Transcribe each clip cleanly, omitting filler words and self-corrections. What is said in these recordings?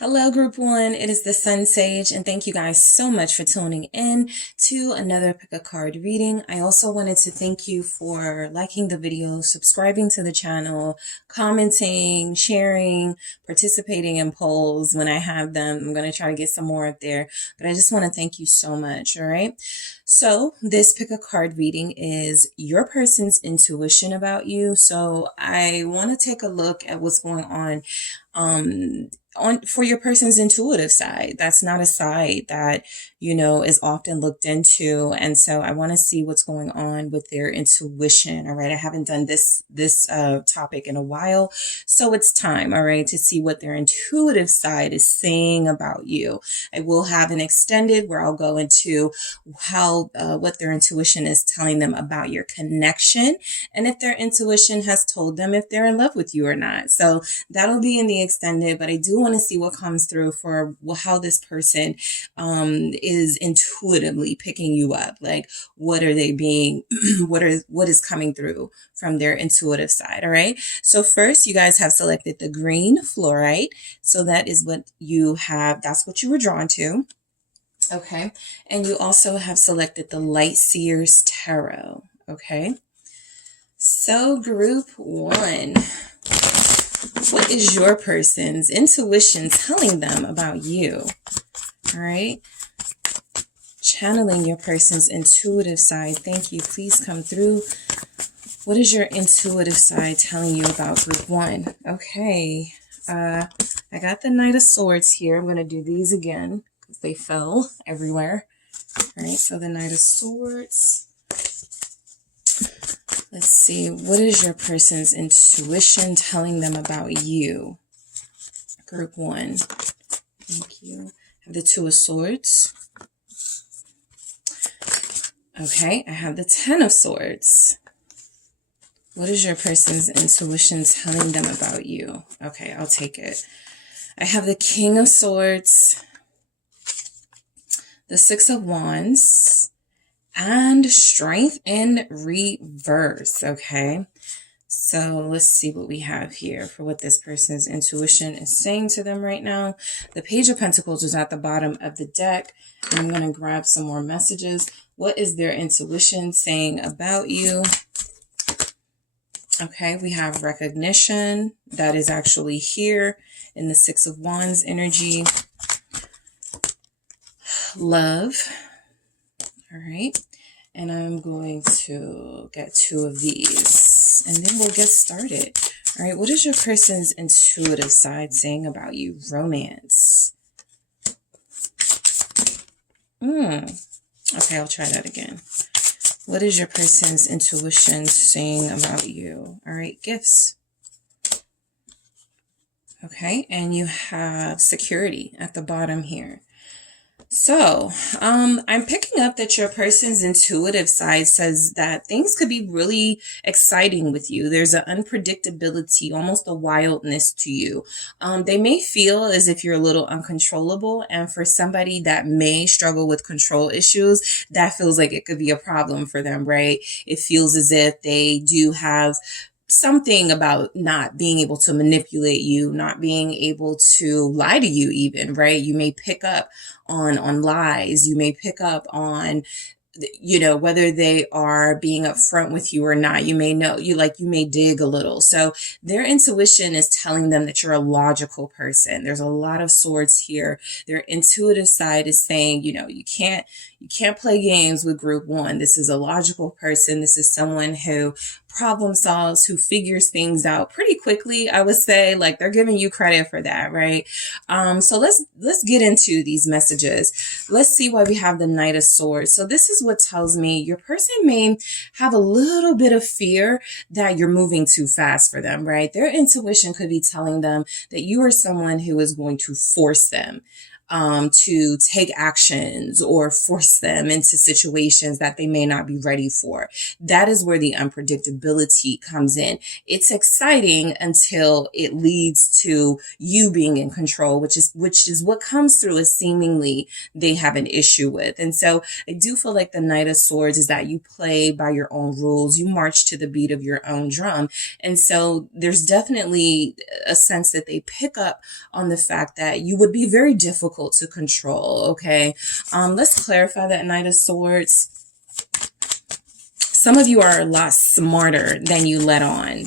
Hello, Group One. It is the SunSage, and thank you guys so much for tuning in to another pick a card reading. I also wanted to thank you for liking the video, subscribing to the channel, commenting, sharing, participating in polls when I have them. I'm going to try to get some more up there, but I just want to thank you so much. All right. So this pick a card reading is your person's intuition about you. So I want to take a look at what's going on for your person's intuitive side. That's not a side that, is often looked into. And so I want to see what's going on with their intuition. All right. I haven't done this topic in a while. So it's time, all right, to see what their intuitive side is saying about you. I will have an extended where I'll go into what their intuition is telling them about your connection. And if their intuition has told them if they're in love with you or not. So that'll be in the extended, but I do want to see what comes through for how this person is intuitively picking you up. Like, what are they being, what is coming through from their intuitive side. All right. So first, you guys have selected the green fluorite. So that is what you have. That's what you were drawn to. Okay. And you also have selected the Light Seers Tarot. Okay. So Group One, what is your person's intuition telling them about you? All right. Channeling your person's intuitive side. Thank you. Please come through. What is your intuitive side telling you about Group One? Okay. I got the Knight of Swords here. I'm going to do these again because they fell everywhere. All right. So the Knight of Swords. Let's see. What is your person's intuition telling them about you? Group One. Thank you. I have the Two of Swords. Okay. I have the Ten of Swords. What is your person's intuition telling them about you? Okay. I'll take it. I have the King of Swords. The Six of Wands. And Strength in reverse. Okay. So let's see what we have here for what this person's intuition is saying to them right now. The Page of Pentacles is at the bottom of the deck. And I'm going to grab some more messages. What is their intuition saying about you? Okay, we have recognition. That is actually here in the Six of Wands energy. Love. All right. And I'm going to get two of these and then we'll get started. All right. What is your person's intuitive side saying about you? Romance. Okay. I'll try that again. What is your person's intuition saying about you? All right. Gifts. Okay. And you have security at the bottom here. So, I'm picking up that your person's intuitive side says that things could be really exciting with you. There's an unpredictability, almost a wildness to you. They may feel as if you're a little uncontrollable. And for somebody that may struggle with control issues, that feels like it could be a problem for them, right? It feels as if they do have something about not being able to manipulate you, not being able to lie to you even, right? You may pick up on lies. You may pick up on, whether they are being upfront with you or not. You may know, you may dig a little. So their intuition is telling them that you're a logical person. There's a lot of swords here. Their intuitive side is saying, you can't play games with Group One. This is a logical person. This is someone who problem solves, who figures things out pretty quickly. I would say, like, they're giving you credit for that, right? So let's get into these messages. Let's see why we have the Knight of Swords. So this is what tells me your person may have a little bit of fear that you're moving too fast for them, right? Their intuition could be telling them that you are someone who is going to force them. to take actions or force them into situations that they may not be ready for. That is where the unpredictability comes in. It's exciting until it leads to you being in control, which is what comes through as seemingly they have an issue with. And so I do feel like the Knight of Swords is that you play by your own rules. You march to the beat of your own drum. And so there's definitely a sense that they pick up on the fact that you would be very difficult to control. Okay. Let's clarify that Knight of Swords. Some of you are a lot smarter than you let on.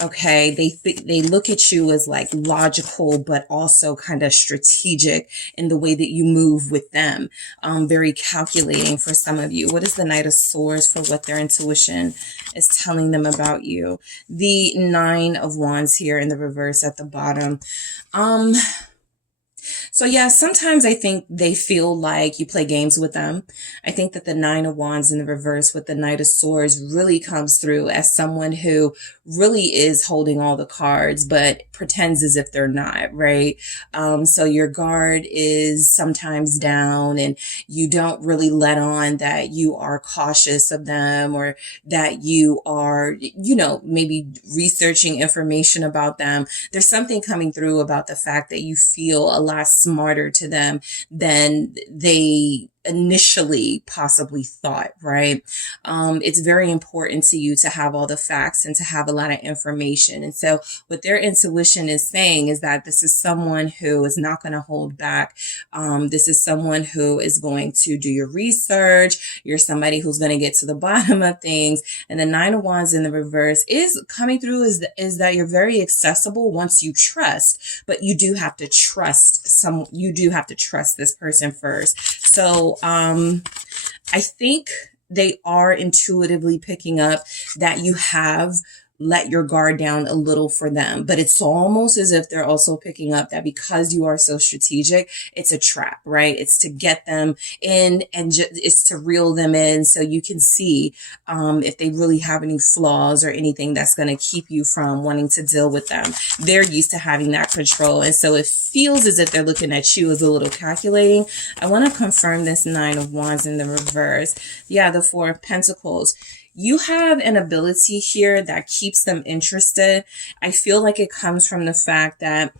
Okay, they look at you as like logical, but also kind of strategic in the way that you move with them. Very calculating for some of you. What is the Knight of Swords for what their intuition is telling them about you? The Nine of Wands here in the reverse at the bottom. So yeah, sometimes I think they feel like you play games with them. I think that the Nine of Wands in the reverse with the Knight of Swords really comes through as someone who really is holding all the cards, but pretends as if they're not, right? So your guard is sometimes down and you don't really let on that you are cautious of them or that you are, you know, maybe researching information about them. There's something coming through about the fact that you feel a lot smarter to them than they initially possibly thought, right? It's very important to you to have all the facts and to have a lot of information. And so what their intuition is saying is that this is someone who is not going to hold back. This is someone who is going to do your research. You're somebody who's going to get to the bottom of things. And the Nine of Wands in the reverse is coming through is that you're very accessible once you trust, but you do have to trust this person first. So I think they are intuitively picking up that you have let your guard down a little for them, but it's almost as if they're also picking up that because you are so strategic, it's a trap, right? It's to get them in and it's to reel them in so you can see if they really have any flaws or anything that's going to keep you from wanting to deal with them. They're used to having that control. And so it feels as if they're looking at you as a little calculating. I want to confirm this Nine of Wands in the reverse. Yeah, the Four of Pentacles. You have an ability here that keeps them interested. I feel like it comes from the fact that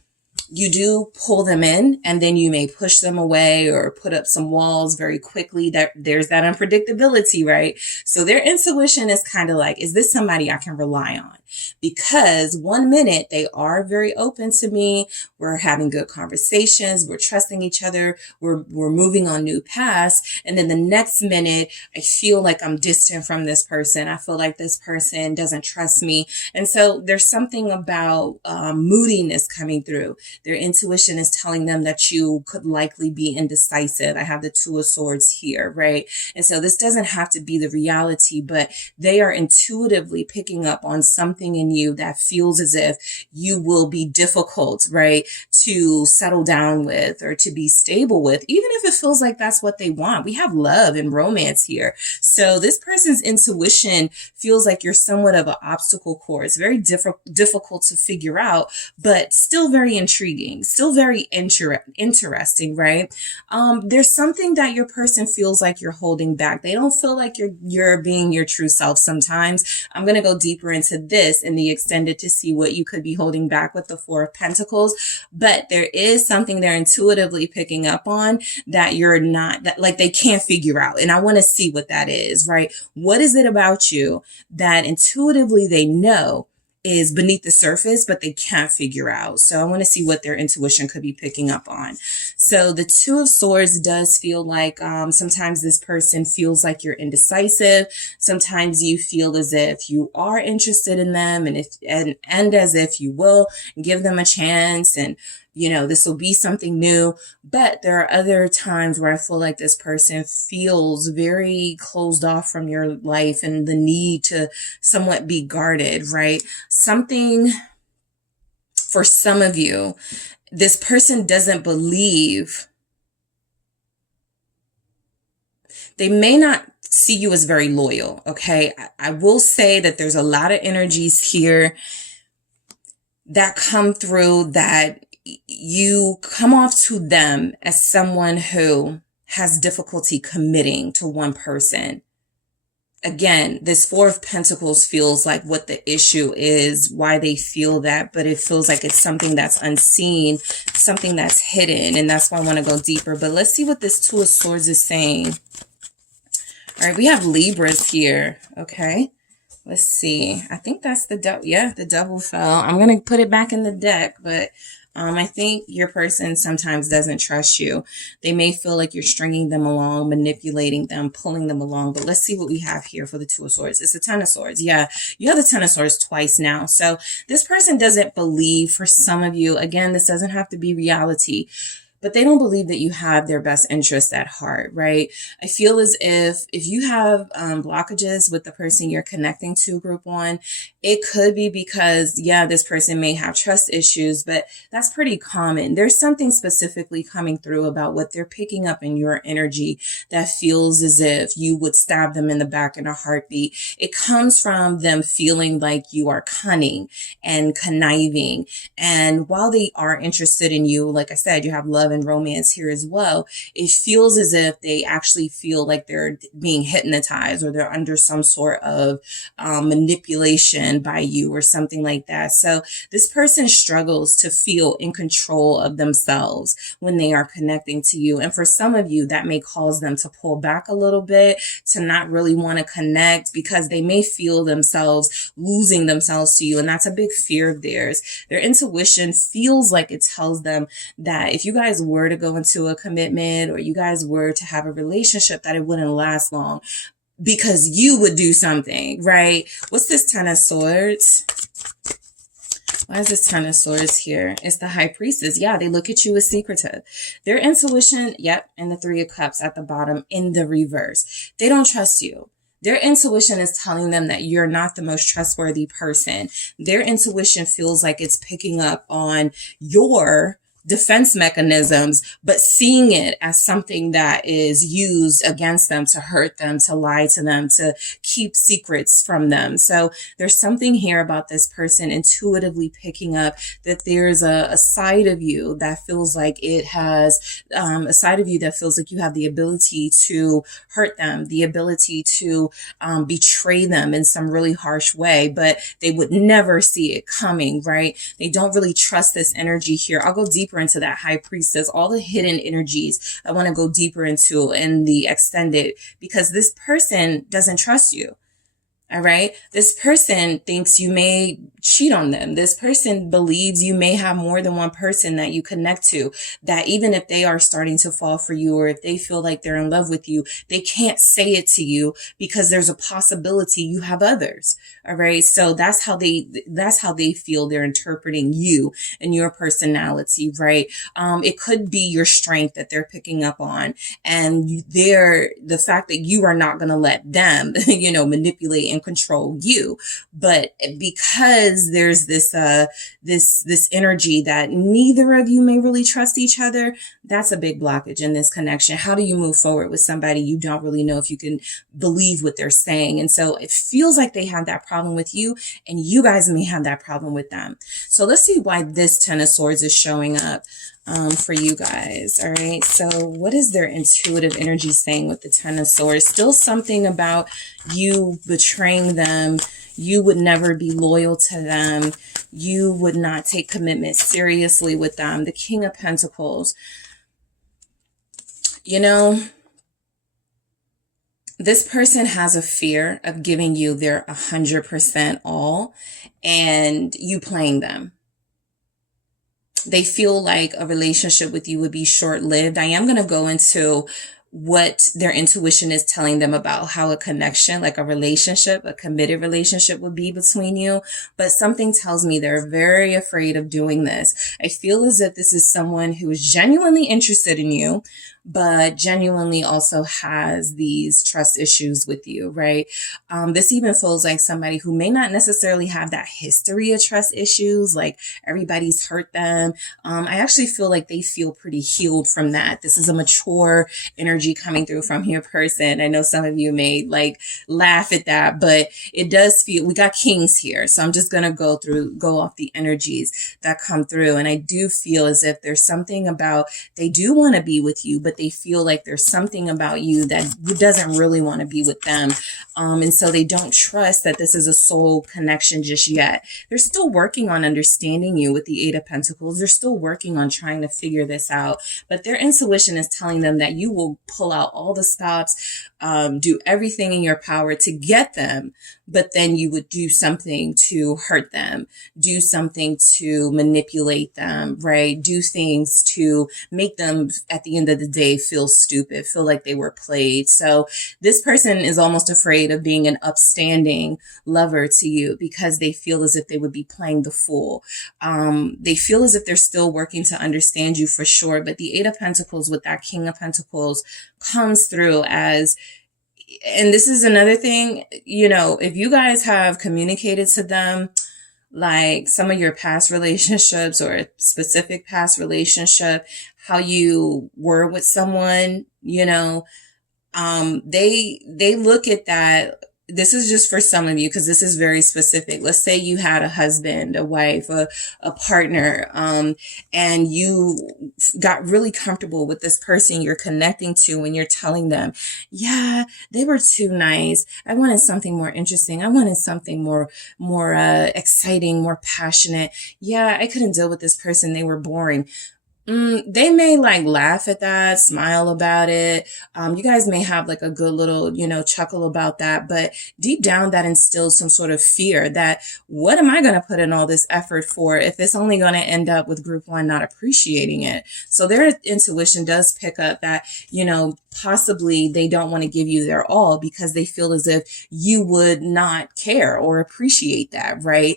you do pull them in and then you may push them away or put up some walls very quickly. There's that unpredictability, right? So their intuition is kind of like, is this somebody I can rely on? Because one minute they are very open to me. We're having good conversations. We're trusting each other. We're moving on new paths. And then the next minute I feel like I'm distant from this person. I feel like this person doesn't trust me. And so there's something about moodiness coming through. Their intuition is telling them that you could likely be indecisive. I have the Two of Swords here, right? And so this doesn't have to be the reality, but they are intuitively picking up on something in you that feels as if you will be difficult, right, to settle down with or to be stable with, even if it feels like that's what they want. We have love and romance here. So this person's intuition feels like you're somewhat of an obstacle course. Very difficult to figure out, but still very intriguing, still very interesting, right? There's something that your person feels like you're holding back. They don't feel like you're being your true self sometimes. I'm going to go deeper into this in the extended to see what you could be holding back with the Four of Pentacles. But there is something they're intuitively picking up on that you're not, that like they can't figure out. And I want to see what that is, right? What is it about you that intuitively they know is beneath the surface, but they can't figure out? So I want to see what their intuition could be picking up on. So the Two of Swords does feel like sometimes this person feels like you're indecisive. Sometimes you feel as if you are interested in them and as if you will give them a chance and you know, this will be something new. But there are other times where I feel like this person feels very closed off from your life and the need to somewhat be guarded, right? Something for some of you, this person doesn't believe. They may not see you as very loyal, okay? I will say that there's a lot of energies here that come through that you come off to them as someone who has difficulty committing to one person. Again, this Four of Pentacles feels like what the issue is, why they feel that, but it feels like it's something that's unseen, something that's hidden, and that's why I want to go deeper. But let's see what this Two of Swords is saying. All right, we have Libras here, okay? Let's see. I think that's the devil. Yeah, the devil fell. I'm going to put it back in the deck, but I think your person sometimes doesn't trust you. They may feel like you're stringing them along, manipulating them, pulling them along. But let's see what we have here for the Two of Swords. It's the Ten of Swords. Yeah, you have the Ten of Swords twice now. So this person doesn't believe, for some of you, again, this doesn't have to be reality, but they don't believe that you have their best interest at heart, right? I feel as if you have blockages with the person you're connecting to, group one, it could be because, yeah, this person may have trust issues, but that's pretty common. There's something specifically coming through about what they're picking up in your energy that feels as if you would stab them in the back in a heartbeat. It comes from them feeling like you are cunning and conniving. And while they are interested in you, like I said, you have love and romance here as well. It feels as if they actually feel like they're being hypnotized or they're under some sort of manipulation by you or something like that. So this person struggles to feel in control of themselves when they are connecting to you. And for some of you, that may cause them to pull back a little bit, to not really want to connect because they may feel themselves losing themselves to you. And that's a big fear of theirs. Their intuition feels like it tells them that if you guys were to go into a commitment or you guys were to have a relationship, that it wouldn't last long because you would do something, right? What's this Ten of Swords? Why is this Ten of Swords here? It's the High Priestess. Yeah, they look at you as secretive. Their intuition, yep, and the Three of Cups at the bottom in the reverse. They don't trust you. Their intuition is telling them that you're not the most trustworthy person. Their intuition feels like it's picking up on your defense mechanisms, but seeing it as something that is used against them to hurt them, to lie to them, to keep secrets from them. So there's something here about this person intuitively picking up that there's a side of you that feels like it has a side of you that feels like you have the ability to hurt them, the ability to betray them in some really harsh way, but they would never see it coming, right? They don't really trust this energy here. I'll go deeper into that High Priestess, all the hidden energies I want to go deeper into in the extended, because this person doesn't trust you. All right. This person thinks you may cheat on them. This person believes you may have more than one person that you connect to, that even if they are starting to fall for you or if they feel like they're in love with you, they can't say it to you because there's a possibility you have others. All right. So that's how they feel they're interpreting you and your personality, right? It could be your strength that they're picking up on, and the fact that you are not going to let them, manipulate and control you. But because there's this energy that neither of you may really trust each other, that's a big blockage in this connection. How do you move forward with somebody you don't really know if you can believe what they're saying? And so it feels like they have that problem with you, and you guys may have that problem with them. So let's see why this Ten of Swords is showing up for you guys. All right. So what is their intuitive energy saying with the Ten of Swords? Still something about you betraying them. You would never be loyal to them. You would not take commitment seriously with them. The King of Pentacles. This person has a fear of giving you their 100% all and you playing them. They feel like a relationship with you would be short-lived. I am going to go into what their intuition is telling them about how a connection, like a relationship, a committed relationship would be between you. But something tells me they're very afraid of doing this. I feel as if this is someone who is genuinely interested in you, but genuinely also has these trust issues with you, right? This even feels like somebody who may not necessarily have that history of trust issues, like everybody's hurt them. I actually feel like they feel pretty healed from that. This is a mature energy energy coming through from your person. I know some of you may like laugh at that, but it does feel, we got kings here. So I'm just going to go off the energies that come through. And I do feel as if there's something about, they do want to be with you, but they feel like there's something about you that doesn't really want to be with them. And so they don't trust that this is a soul connection just yet. They're still working on understanding you with the Eight of Pentacles. They're still working on trying to figure this out, but their intuition is telling them that you will pull out all the stops, do everything in your power to get them, but then you would do something to hurt them, do something to manipulate them, right? Do things to make them, at the end of the day, feel stupid, feel like they were played. So this person is almost afraid of being an upstanding lover to you because they feel as if they would be playing the fool. They feel as if they're still working to understand you for sure, but the Eight of Pentacles with that King of Pentacles comes through as, and this is another thing, you know, if you guys have communicated to them, like some of your past relationships or a specific past relationship, how you were with someone, you know, they look at that. This is just for some of you because this is very specific. Let's say you had a husband, a wife, a partner, and you got really comfortable with this person you're connecting to and you're telling them, yeah, they were too nice. I wanted something more interesting. I wanted something more exciting, more passionate. Yeah, I couldn't deal with this person. They were boring. They may like laugh at that, smile about it. You guys may have like a good little, you know, chuckle about that, but deep down that instills some sort of fear that what am I going to put in all this effort for if it's only going to end up with group one not appreciating it? So their intuition does pick up that, you know, possibly they don't want to give you their all because they feel as if you would not care or appreciate that, right?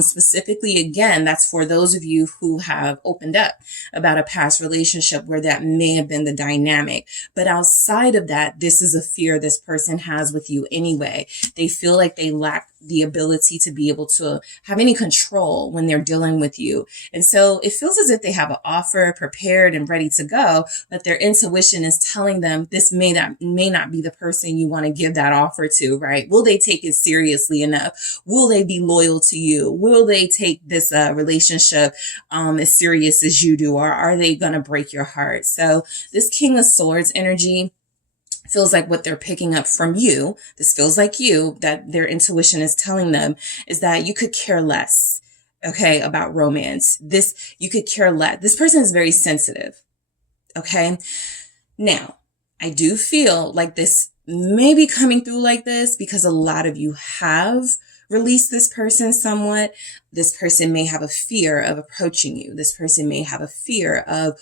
Specifically, again, that's for those of you who have opened up about a past relationship where that may have been the dynamic. But outside of that, this is a fear this person has with you anyway. They feel like they lack the ability to be able to have any control when they're dealing with you. And so it feels as if they have an offer prepared and ready to go, but their intuition is telling them this may not be the person you want to give that offer to, right? Will they take it seriously enough? Will they be loyal to you? Will they take this relationship as serious as you do? Or are they going to break your heart? So this King of Swords energy feels like what they're picking up from you. This feels like you, that their intuition is telling them is that you could care less, okay, about romance. You could care less. This person is very sensitive, okay? Now, I do feel like this may be coming through like this because a lot of you have released this person somewhat. This person may have a fear of approaching you. This person may have a fear of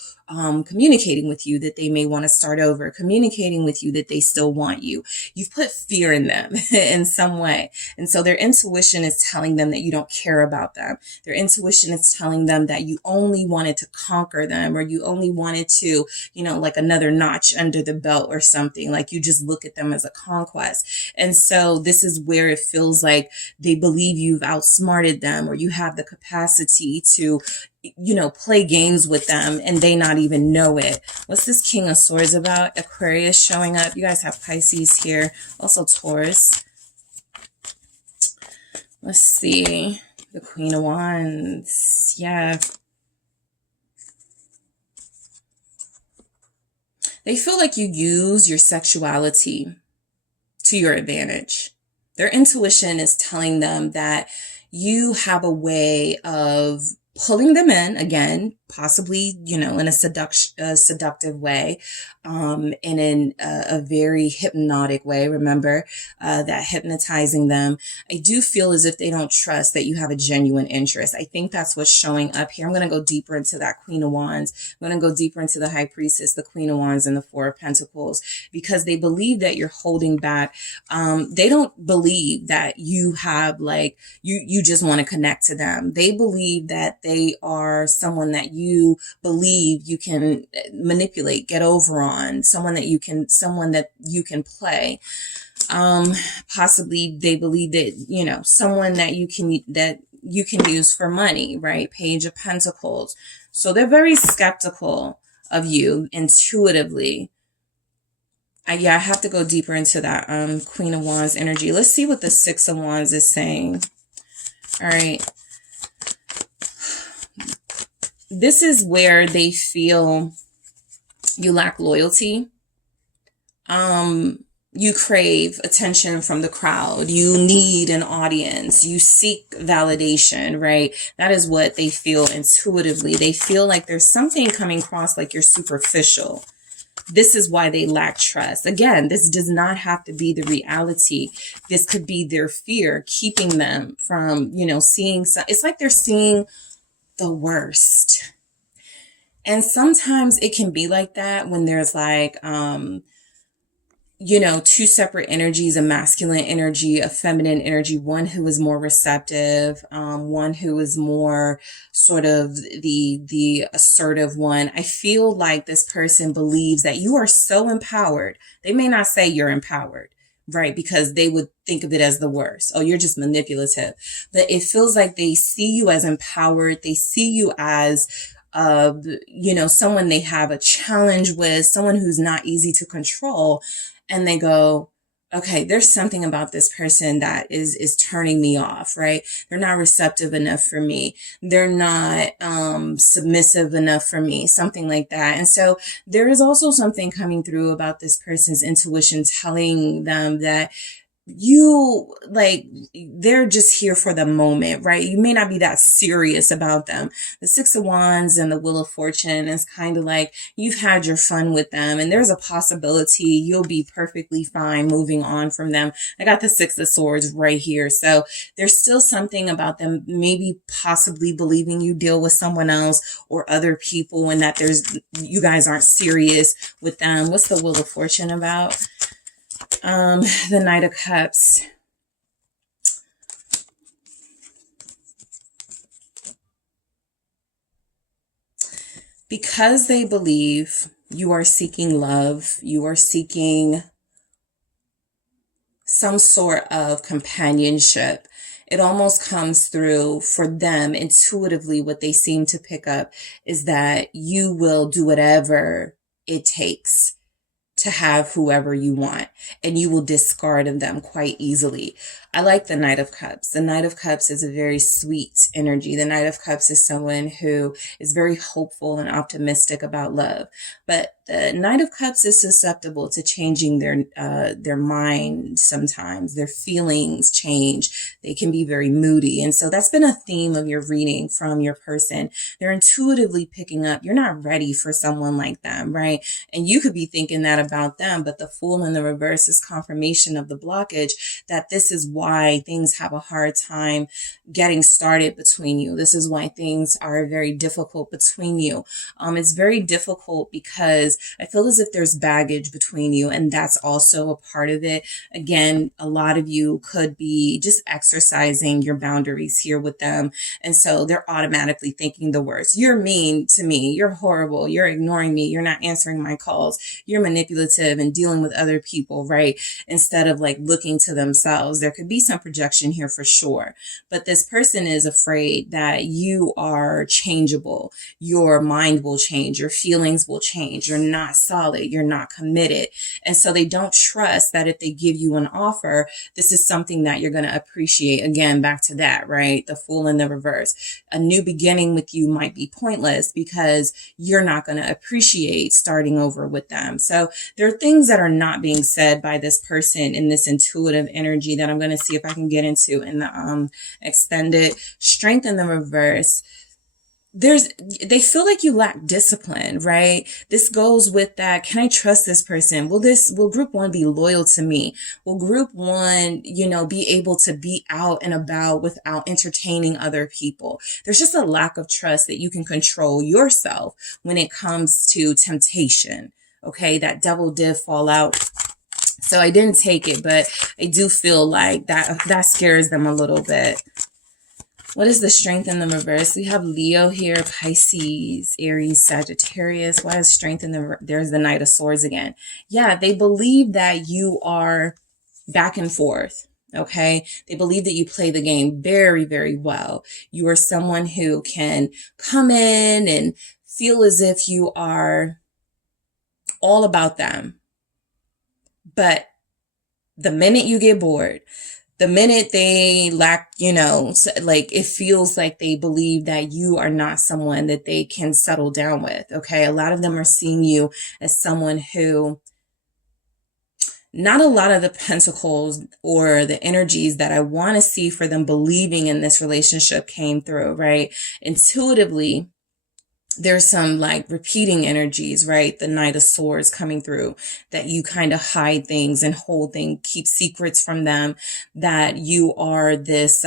communicating with you, that they may want to start over, communicating with you that they still want you. You've put fear in them in some way. And so their intuition is telling them that you don't care about them. Their intuition is telling them that you only wanted to conquer them, or you only wanted to, you know, like another notch under the belt or something. Like you just look at them as a conquest. And so this is where it feels like they believe you've outsmarted them, or you have the capacity to, you know, play games with them and they not even know it. What's this King of Swords about? Aquarius showing up. You guys have Pisces here. Also Taurus. Let's see. The Queen of Wands. Yeah. They feel like you use your sexuality to your advantage. Their intuition is telling them that you have a way of pulling them in, again, possibly, you know, in a seductive way, and in a very hypnotic way. Remember, that hypnotizing them. I do feel as if they don't trust that you have a genuine interest. I think that's what's showing up here. I'm going to go deeper into that Queen of Wands. I'm going to go deeper into the High Priestess, the Queen of Wands, and the Four of Pentacles, because they believe that you're holding back. They don't believe that you have like, you just want to connect to them. They believe that they are someone that you believe you can manipulate, get over on, someone that you can play. Possibly they believe that, you know, someone that you can use for money, right? Page of Pentacles. So they're very skeptical of you intuitively. Yeah, I have to go deeper into that Queen of Wands energy. Let's see what the Six of Wands is saying. All right. This is where they feel you lack loyalty. You crave attention from the crowd. You need an audience. You seek validation, right? That is what they feel intuitively. They feel like there's something coming across like you're superficial. This is why they lack trust. Again, this does not have to be the reality. This could be their fear keeping them from, seeing. It's like they're seeing the worst. And sometimes it can be like that when there's like, two separate energies, a masculine energy, a feminine energy, one who is more receptive, one who is more sort of the assertive one. I feel like this person believes that you are so empowered. They may not say you're empowered, right? Because they would think of it as the worst. Oh, you're just manipulative. But it feels like they see you as empowered. They see you as someone they have a challenge with, someone who's not easy to control. And they go, okay, there's something about this person that is turning me off, right? They're not receptive enough for me. They're not submissive enough for me, something like that. And so there is also something coming through about this person's intuition telling them that they're just here for the moment, right? You may not be that serious about them. The Six of Wands and the Wheel of Fortune is kind of like you've had your fun with them and there's a possibility you'll be perfectly fine moving on from them. I got the Six of Swords right here. So there's still something about them maybe possibly believing you deal with someone else or other people and that you guys aren't serious with them. What's the Wheel of Fortune about? The Knight of Cups. Because they believe you are seeking love, you are seeking some sort of companionship. It almost comes through for them intuitively. What they seem to pick up is that you will do whatever it takes to have whoever you want, and you will discard of them quite easily. I like the Knight of Cups. The Knight of Cups is a very sweet energy. The Knight of Cups is someone who is very hopeful and optimistic about love. But the Knight of Cups is susceptible to changing their mind sometimes. Their feelings change. They can be very moody. And so that's been a theme of your reading from your person. They're intuitively picking up you're not ready for someone like them, right? And you could be thinking that about them, but the Fool in the reverse is confirmation of the blockage that this is why things have a hard time getting started between you. This is why things are very difficult between you. It's very difficult because I feel as if there's baggage between you, and that's also a part of it. Again, a lot of you could be just exercising your boundaries here with them, and so they're automatically thinking the worst. You're mean to me. You're horrible. You're ignoring me. You're not answering my calls. You're manipulative and dealing with other people, right? Instead of like looking to themselves. There could be some projection here for sure, but this person is afraid that you are changeable. Your mind will change. Your feelings will change. You're not solid. You're not committed. And so they don't trust that if they give you an offer, this is something that you're going to appreciate. Again, back to that, right? The Fool in the reverse. A new beginning with you might be pointless because you're not going to appreciate starting over with them. So there are things that are not being said by this person in this intuitive energy that I'm going to see if I can get into in the extended. Strength in the reverse. They feel like you lack discipline, right? This goes with that. Can I trust this person? Will group one be loyal to me? Will group one, be able to be out and about without entertaining other people? There's just a lack of trust that you can control yourself when it comes to temptation. Okay. That double div fallout. So I didn't take it, but I do feel like that scares them a little bit. What is the Strength in the reverse? We have Leo here, Pisces, Aries, Sagittarius. Why is Strength in the there's the Knight of Swords again. Yeah, they believe that you are back and forth. Okay. They believe that you play the game very, very well. You are someone who can come in and feel as if you are all about them. But the minute you get bored, the minute they lack, like it feels like they believe that you are not someone that they can settle down with. Okay. A lot of them are seeing you as someone who, not a lot of the pentacles or the energies that I want to see for them believing in this relationship came through, right? Intuitively, there's some like repeating energies, right? The Knight of Swords coming through, that you kind of hide things and hold things, keep secrets from them, that you are this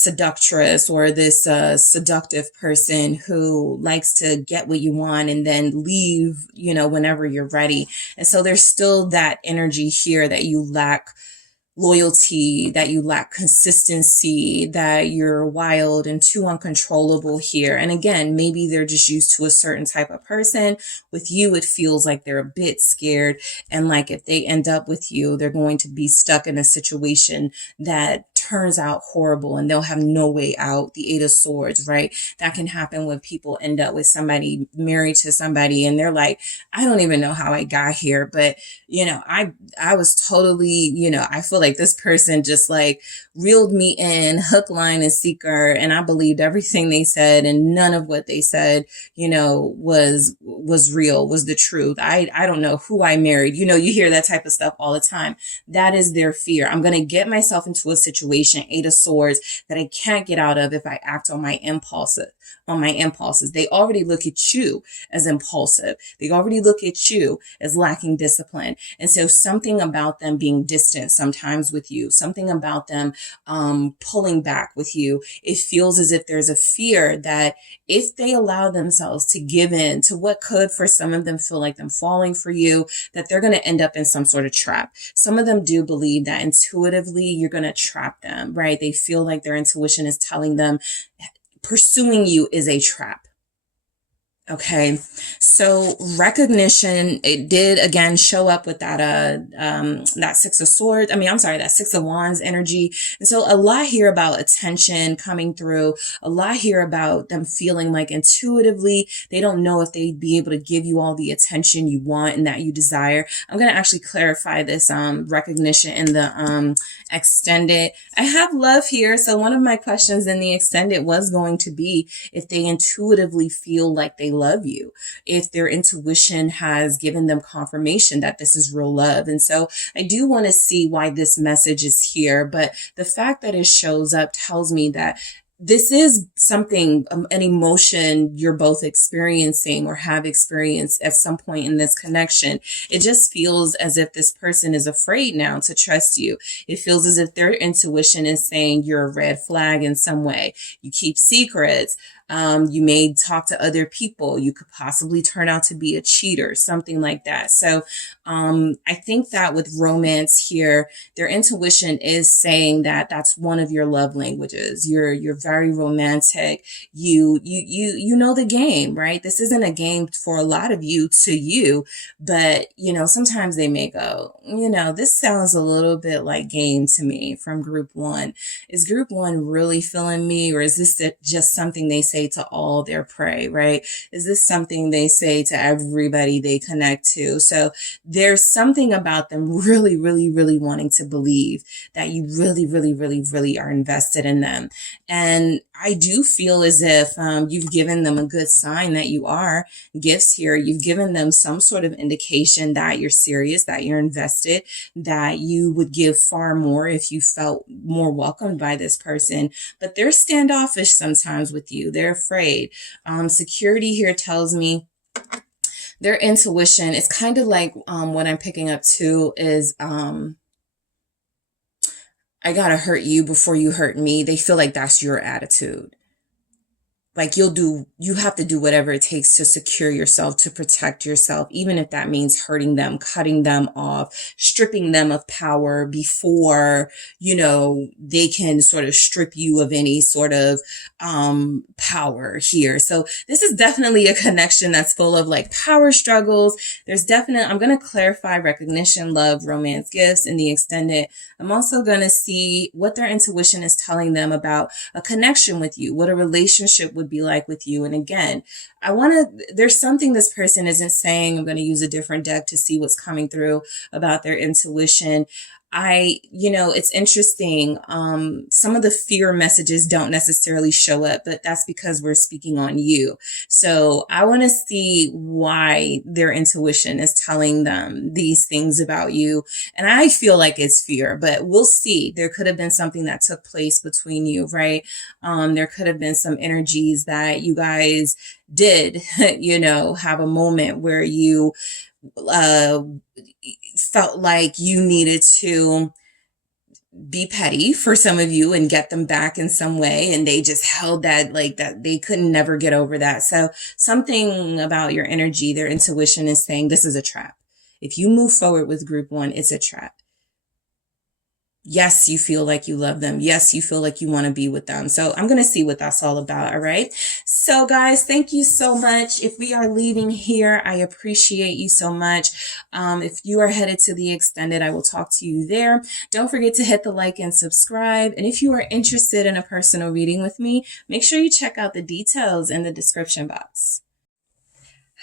seductress or this seductive person who likes to get what you want and then leave, whenever you're ready. And so there's still that energy here that you lack loyalty, that you lack consistency, that you're wild and too uncontrollable here. And again, maybe they're just used to a certain type of person. With you, it feels like they're a bit scared. And like if they end up with you, they're going to be stuck in a situation that turns out horrible and they'll have no way out. The Eight of Swords, right? That can happen when people end up with somebody, married to somebody, and they're like, I don't even know how I got here, but I was totally, I feel like this person just like reeled me in hook, line, and sinker, and I believed everything they said, and none of what they said, was real, was the truth. I don't know who I married. You hear that type of stuff all the time. That is their fear. I'm going to get myself into a situation, Eight of Swords, that I can't get out of if I act on my impulses. They already look at you as impulsive. They already look at you as lacking discipline. And so something about them being distant sometimes with you, something about them pulling back with you, it feels as if there's a fear that if they allow themselves to give in to what could for some of them feel like them falling for you, that they're going to end up in some sort of trap. Some of them do believe that intuitively you're going to trap them, right? They feel like their intuition is telling them pursuing you is a trap. Okay. So recognition, it did again show up with that, that Six of Swords. That Six of Wands energy. And so a lot here about attention coming through, a lot here about them feeling like intuitively, they don't know if they'd be able to give you all the attention you want and that you desire. I'm going to actually clarify this, recognition in the, extended. I have love here. So one of my questions in the extended was going to be if they intuitively feel like they love you, if their intuition has given them confirmation that this is real love. And so I do want to see why this message is here, but the fact that it shows up tells me that this is something, an emotion you're both experiencing or have experienced at some point in this connection. It just feels as if this person is afraid now to trust you. It feels as if their intuition is saying you're a red flag in some way. You keep secrets. You may talk to other people. You could possibly turn out to be a cheater, something like that. So, I think that with romance here, their intuition is saying that that's one of your love languages. You're very romantic. You know the game, right? This isn't a game for a lot of you to you, but sometimes they may go, this sounds a little bit like game to me from group one. Is group one really feeling me, or is this just something they say to all their prey, right? Is this something they say to everybody they connect to? So there's something about them really, really, really wanting to believe that you really, really, really, really are invested in them. And I do feel as if you've given them a good sign that you are. Gifts here. You've given them some sort of indication that you're serious, that you're invested, that you would give far more if you felt more welcomed by this person. But they're standoffish sometimes with you. They're afraid. Security here tells me their intuition is kind of like what I'm picking up too is I gotta hurt you before you hurt me. They feel like that's your attitude. Like you have to do whatever it takes to secure yourself, to protect yourself, even if that means hurting them, cutting them off, stripping them of power before, they can sort of strip you of any sort of, power here. So this is definitely a connection that's full of like power struggles. I'm going to clarify recognition, love, romance, gifts in the extended. I'm also going to see what their intuition is telling them about a connection with you, what a relationship would would be like with you. And again, there's something this person isn't saying. I'm going to use a different deck to see what's coming through about their intuition. It's interesting. Some of the fear messages don't necessarily show up, but that's because we're speaking on you. So I want to see why their intuition is telling them these things about you. And I feel like it's fear, but we'll see. There could have been something that took place between you, right? There could have been some energies that you guys did, have a moment where you felt like you needed to be petty for some of you and get them back in some way. And they just held that, like that they couldn't never get over that. So something about your energy, their intuition is saying this is a trap. If you move forward with group 1, it's a trap. Yes, you feel like you love them. Yes, you feel like you want to be with them. So I'm going to see what that's all about. All right. So guys, thank you so much. If we are leaving here, I appreciate you so much. If you are headed to the extended, I will talk to you there. Don't forget to hit the like and subscribe. And if you are interested in a personal reading with me, make sure you check out the details in the description box.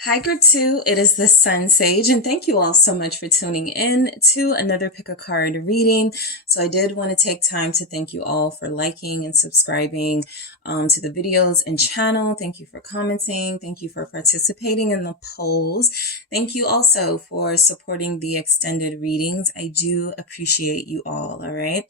Hi Group 2, it is the SunSage, and thank you all so much for tuning in to another Pick a Card reading. So I did want to take time to thank you all for liking and subscribing to the videos and channel. Thank you for commenting. Thank you for participating in the polls. Thank you also for supporting the extended readings. I do appreciate you all right?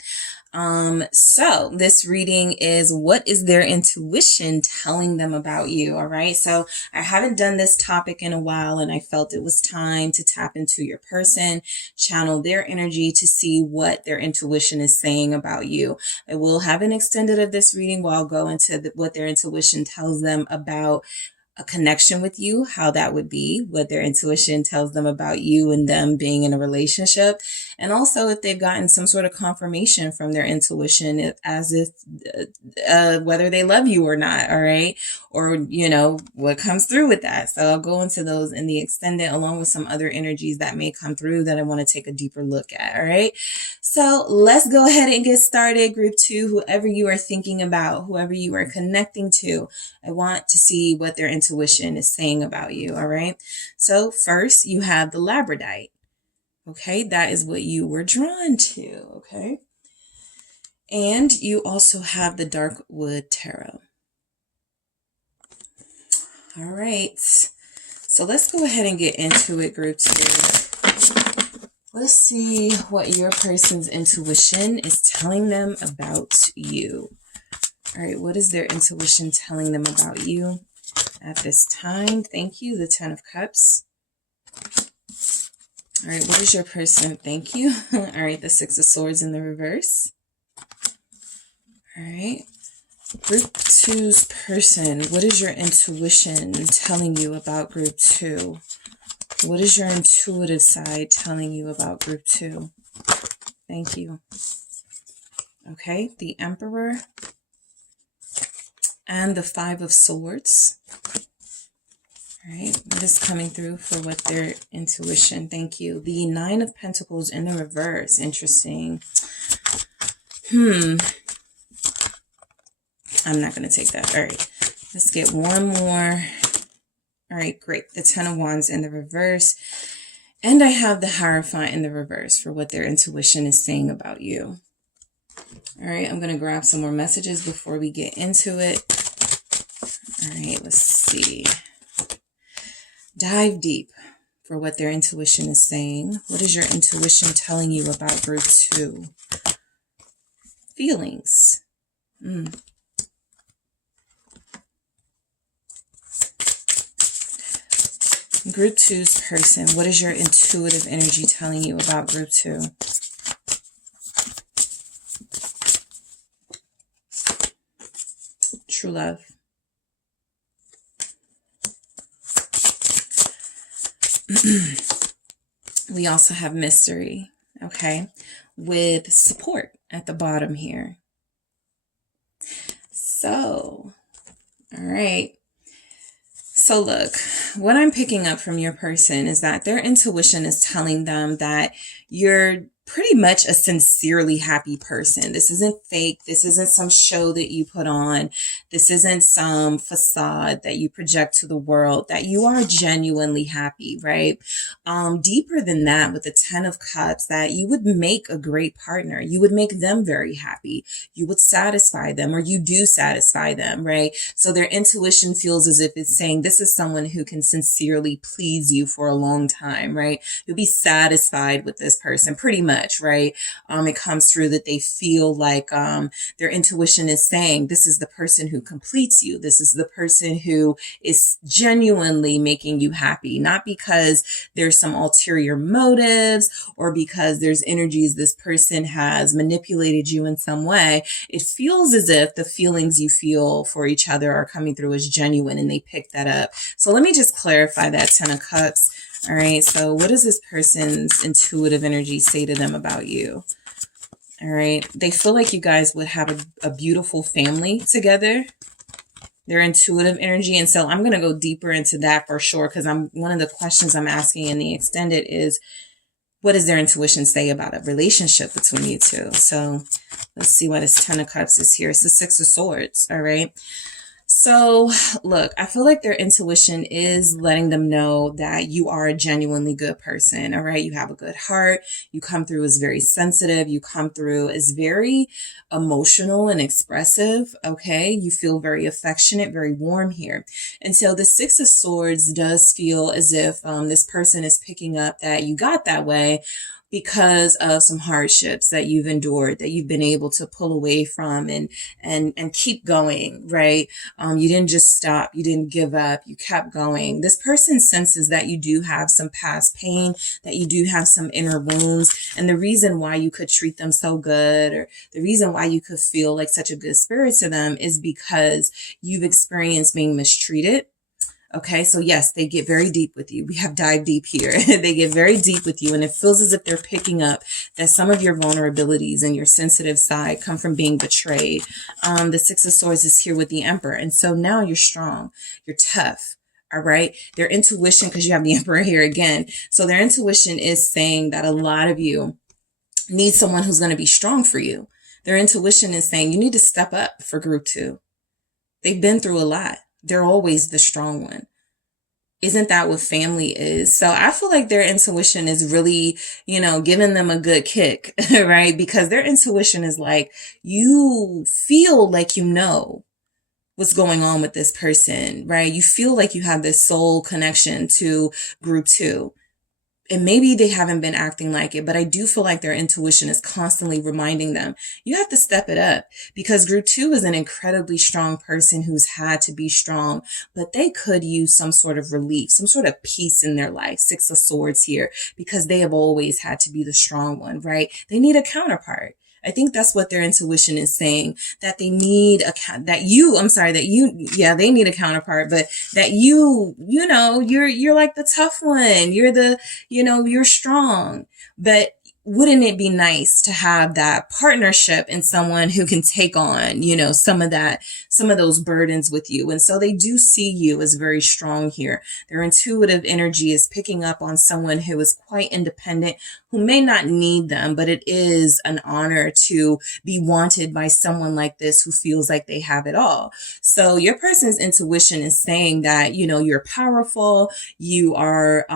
So this reading is, what is their intuition telling them about you? All right. So I haven't done this topic in a while, and I felt it was time to tap into your person, channel their energy to see what their intuition is saying about you. I will have an extended of this reading where I'll go into what their intuition tells them about a connection with you, how that would be, what their intuition tells them about you and them being in a relationship. And also if they've gotten some sort of confirmation from their intuition as if whether they love you or not. All right. Or, what comes through with that. So I'll go into those in the extended along with some other energies that may come through that I want to take a deeper look at. All right. So let's go ahead and get started. Group 2, whoever you are thinking about, whoever you are connecting to, I want to see what their intuition is saying about you. All right. So first you have the Labradorite. Okay. That is what you were drawn to. Okay. And you also have the Darkwood Tarot. All right. So let's go ahead and get into it, Group 2. Let's see what your person's intuition is telling them about you. All right. What is their intuition telling them about you at this time? Thank you. The 10 of Cups. All right. What is your person? Thank you. All right. The 6 of Swords in the reverse. All right. Group 2's person, what is your intuition telling you about Group 2? What is your intuitive side telling you about Group 2? Thank you. Okay, the Emperor and the 5 of Swords. All right, what is coming through for what their intuition? Thank you. The 9 of Pentacles in the reverse. Interesting. I'm not going to take that. All right. Let's get one more. All right, great. The 10 of Wands in the reverse. And I have the Hierophant in the reverse for what their intuition is saying about you. All right. I'm going to grab some more messages before we get into it. All right. Let's see. Dive deep for what their intuition is saying. What is your intuition telling you about Group 2? Feelings. Group 2's person, what is your intuitive energy telling you about Group 2? True love. We also have mystery, okay, with support at the bottom here. So, all right. So look, what I'm picking up from your person is that their intuition is telling them that you're pretty much a sincerely happy person. This isn't fake. This isn't some show that you put on. This isn't some facade that you project to the world, that you are genuinely happy, right? Deeper than that, with the 10 of Cups, that you would make a great partner. You would make them very happy. You would satisfy them, or you do satisfy them, right? So their intuition feels as if it's saying this is someone who can sincerely please you for a long time, right? You'll be satisfied with this person pretty much, right? It comes through that they feel like their intuition is saying this is the person who completes you. This is the person who is genuinely making you happy, not because there's some ulterior motives or because there's energies this person has manipulated you in some way. It feels as if the feelings you feel for each other are coming through as genuine, and they pick that up. So let me just clarify that 10 of Cups. All right. So what does this person's intuitive energy say to them about you? All right. They feel like you guys would have a beautiful family together. Their intuitive energy. And so I'm going to go deeper into that for sure, because one of the questions I'm asking in the extended is, what does their intuition say about a relationship between you two? So let's see why this 10 of Cups is here. It's the 6 of Swords. All right. So look, I feel like their intuition is letting them know that you are a genuinely good person. All right. You have a good heart. You come through as very sensitive. You come through as very emotional and expressive. Okay. You feel very affectionate, very warm here. And so the 6 of Swords does feel as if this person is picking up that you got that way because of some hardships that you've endured, that you've been able to pull away from and keep going, right? You didn't just stop. You didn't give up. You kept going. This person senses that you do have some past pain, that you do have some inner wounds. And the reason why you could treat them so good, or the reason why you could feel like such a good spirit to them, is because you've experienced being mistreated. Okay, so yes, they get very deep with you. We have dived deep here. They get very deep with you, and it feels as if they're picking up that some of your vulnerabilities and your sensitive side come from being betrayed. The 6 of Swords is here with the Emperor, and so now you're strong, you're tough. All right. Their intuition, because you have the Emperor here again. So their intuition is saying that a lot of you need someone who's going to be strong for you. Their intuition is saying you need to step up for group 2. They've been through a lot. They're always the strong one. Isn't that what family is? So I feel like their intuition is really, giving them a good kick, right? Because their intuition is like, you feel like you know what's going on with this person, right? You feel like you have this soul connection to group 2. And maybe they haven't been acting like it, but I do feel like their intuition is constantly reminding them, you have to step it up, because group 2 is an incredibly strong person who's had to be strong, but they could use some sort of relief, some sort of peace in their life. 6 of Swords here, because they have always had to be the strong one, right? They need a counterpart. I think that's what their intuition is saying, that they need they need a counterpart, but that you're like the tough one. You're you're strong. But wouldn't it be nice to have that partnership and someone who can take on, some of those burdens with you? And so they do see you as very strong here. Their intuitive energy is picking up on someone who is quite independent, who may not need them, but it is an honor to be wanted by someone like this who feels like they have it all. So your person's intuition is saying that, you're powerful. You are,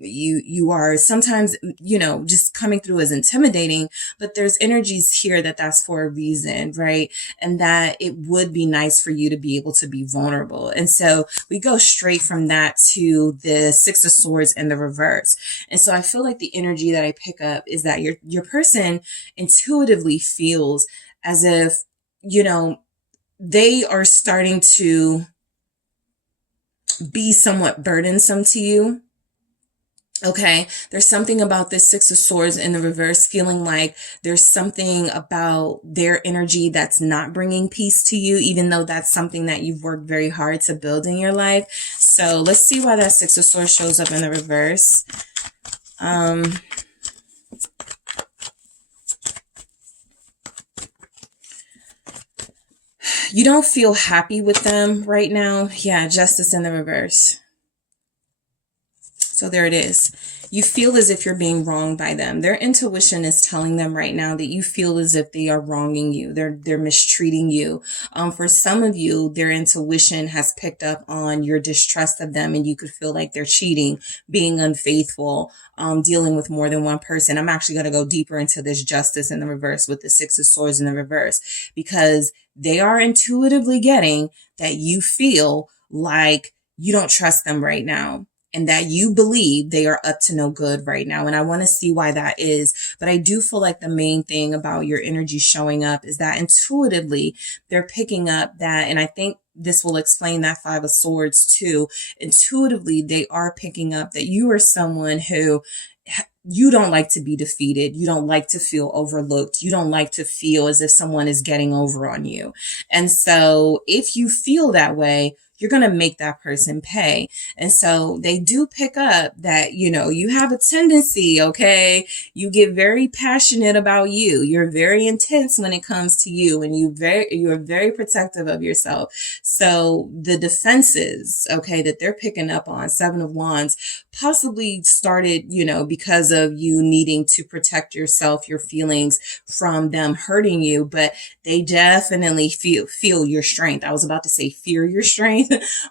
you are sometimes, just coming through as intimidating, but there's energies here that's for a reason, right? And that it would be nice for you to be able to be vulnerable. And so we go straight from that to the 6 of Swords in the reverse. And so I feel like the energy that I pick up is that your person intuitively feels as if, they are starting to be somewhat burdensome to you. Okay, there's something about this 6 of Swords in the reverse feeling like there's something about their energy that's not bringing peace to you, even though that's something that you've worked very hard to build in your life. So let's see why that 6 of Swords shows up in the reverse. You don't feel happy with them right now. Yeah, Justice in the reverse. So there it is. You feel as if you're being wronged by them. Their intuition is telling them right now that you feel as if they are wronging you. They're mistreating you. For some of you, their intuition has picked up on your distrust of them, and you could feel like they're cheating, being unfaithful, dealing with more than one person. I'm actually going to go deeper into this justice in the reverse with the Six of Swords in the reverse, because they are intuitively getting that you feel like you don't trust them right now, and that you believe they are up to no good right now. And I want to see why that is. But I do feel like the main thing about your energy showing up is that intuitively they're picking up that, and I think this will explain that Five of Swords too. Intuitively, they are picking up that you are someone who, you don't like to be defeated. You don't like to feel overlooked. You don't like to feel as if someone is getting over on you. And so if you feel that way, you're going to make that person pay. And so they do pick up that, you know, you have a tendency, okay, you get very passionate about you. You're very intense when it comes to you, and you're very protective of yourself. So the defenses, okay, that they're picking up on, Seven of Wands, possibly started, you know, because of you needing to protect yourself, your feelings from them hurting you, but they definitely feel your strength. I was about to say fear your strength,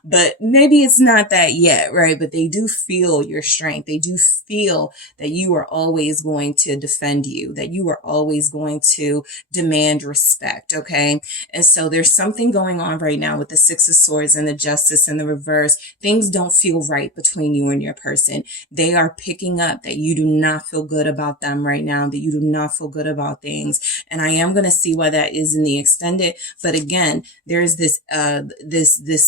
but maybe it's not that yet, right? But they do feel your strength. They do feel that you are always going to defend you, that you are always going to demand respect, okay? And so there's something going on right now with the Six of Swords and the Justice in the reverse. Things don't feel right between you and your person. They are picking up that you do not feel good about them right now, that you do not feel good about things. And I am going to see why that is in the extended. But again, there's this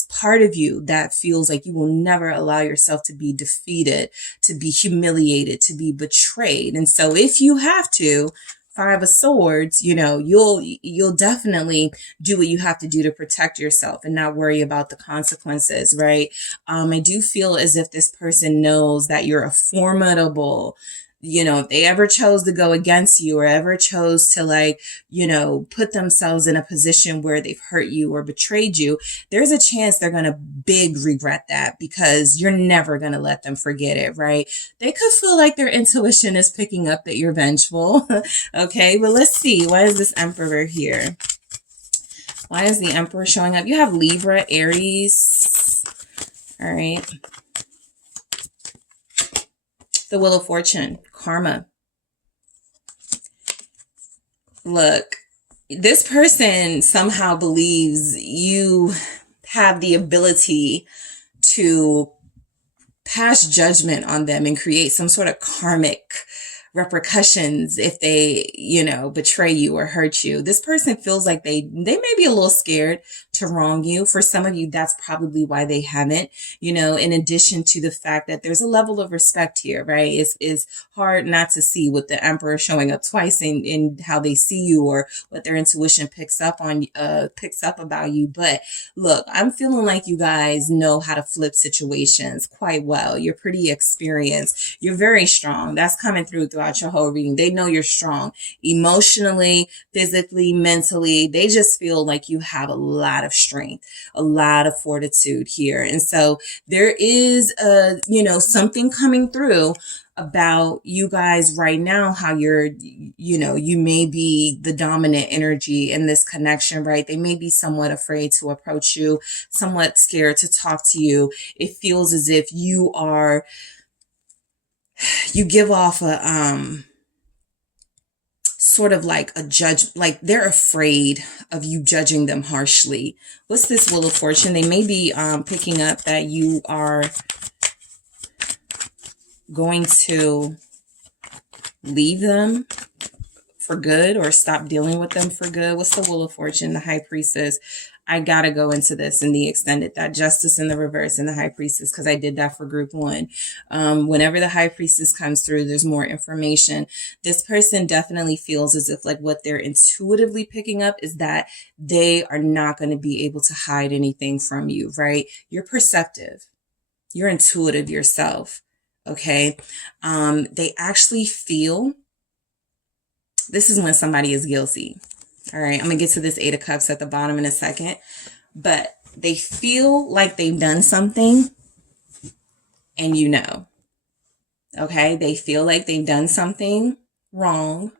part of you that feels like you will never allow yourself to be defeated, to be humiliated, to be betrayed. And so if you have to, Five of Swords, you know, you'll definitely do what you have to do to protect yourself and not worry about the consequences, right? I do feel as if this person knows that you're a formidable, you know, if they ever chose to go against you or ever chose to, like, you know, put themselves in a position where they've hurt you or betrayed you, there's a chance they're going to big regret that, because you're never going to let them forget it, right? They could feel like their intuition is picking up that you're vengeful. Okay, but let's see. Why is this Emperor here? Why is the Emperor showing up? You have Libra, Aries. All right. The Wheel of Fortune, karma. Look, this person somehow believes you have the ability to pass judgment on them and create some sort of karmic repercussions if they, you know, betray you or hurt you. This person feels like they may be a little scared to wrong you. For some of you, that's probably why they haven't, you know, in addition to the fact that there's a level of respect here, right? It's hard not to see with the Emperor showing up twice in how they see you or what their intuition picks up about you. But look, I'm feeling like you guys know how to flip situations quite well. You're pretty experienced. You're very strong. That's coming throughout your whole reading. They know you're strong emotionally, physically, mentally. They just feel like you have a lot of strength, a lot of fortitude here. And so there is you know, something coming through about you guys right now, how you're, you know, you may be the dominant energy in this connection, right? They may be somewhat afraid to approach you, somewhat scared to talk to you. It feels as if you give off a, sort of like a judge, like they're afraid of you judging them harshly. What's this Wheel of Fortune? They may be picking up that you are going to leave them for good or stop dealing with them for good. What's the Wheel of Fortune? The High Priestess. I got to go into this in the extended, that Justice in the reverse and the High Priestess, because I did that for group one. Whenever the High Priestess comes through, there's more information. This person definitely feels as if like what they're intuitively picking up is that they are not going to be able to hide anything from you, right? You're perceptive. You're intuitive yourself. Okay. They actually feel, this is when somebody is guilty. All right, I'm going to get to this Eight of Cups at the bottom in a second. But they feel like they've done something and you know. Okay, they feel like they've done something wrong,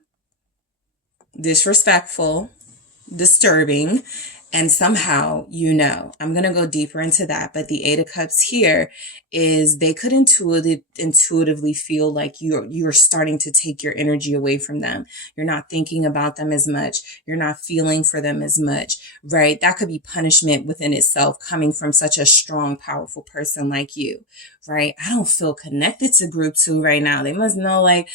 disrespectful, disturbing, and somehow I'm going to go deeper into that, but the Eight of Cups here is they could intuitively feel like you're starting to take your energy away from them. You're not thinking about them as much. You're not feeling for them as much, right? That could be punishment within itself coming from such a strong, powerful person like you, right? I don't feel connected to group 2 right now. They must know, like,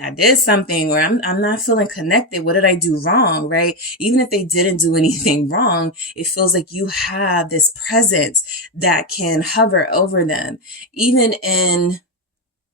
I did something, or I'm not feeling connected. What did I do wrong, right? Even if they didn't do anything wrong, it feels like you have this presence that can hover over them, even in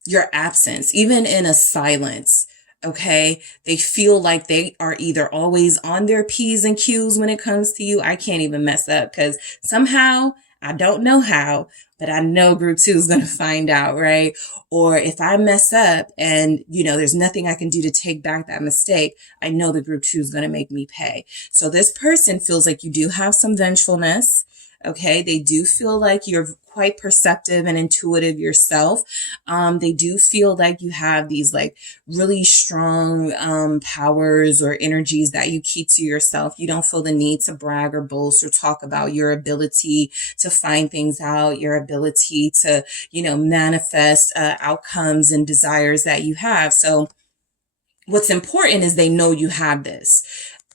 your absence, even in a silence. Okay. They feel like they are either always on their P's and Q's when it comes to you. I can't even mess up because somehow, I don't know how, but I know group 2 is going to find out, right? Or if I mess up and, there's nothing I can do to take back that mistake, I know the group 2 is going to make me pay. So this person feels like you do have some vengefulness. Okay. They do feel like you're quite perceptive and intuitive yourself. They do feel like you have these like really strong powers or energies that you keep to yourself. You don't feel the need to brag or boast or talk about your ability to find things out, your ability to, manifest outcomes and desires that you have. So what's important is they know you have this.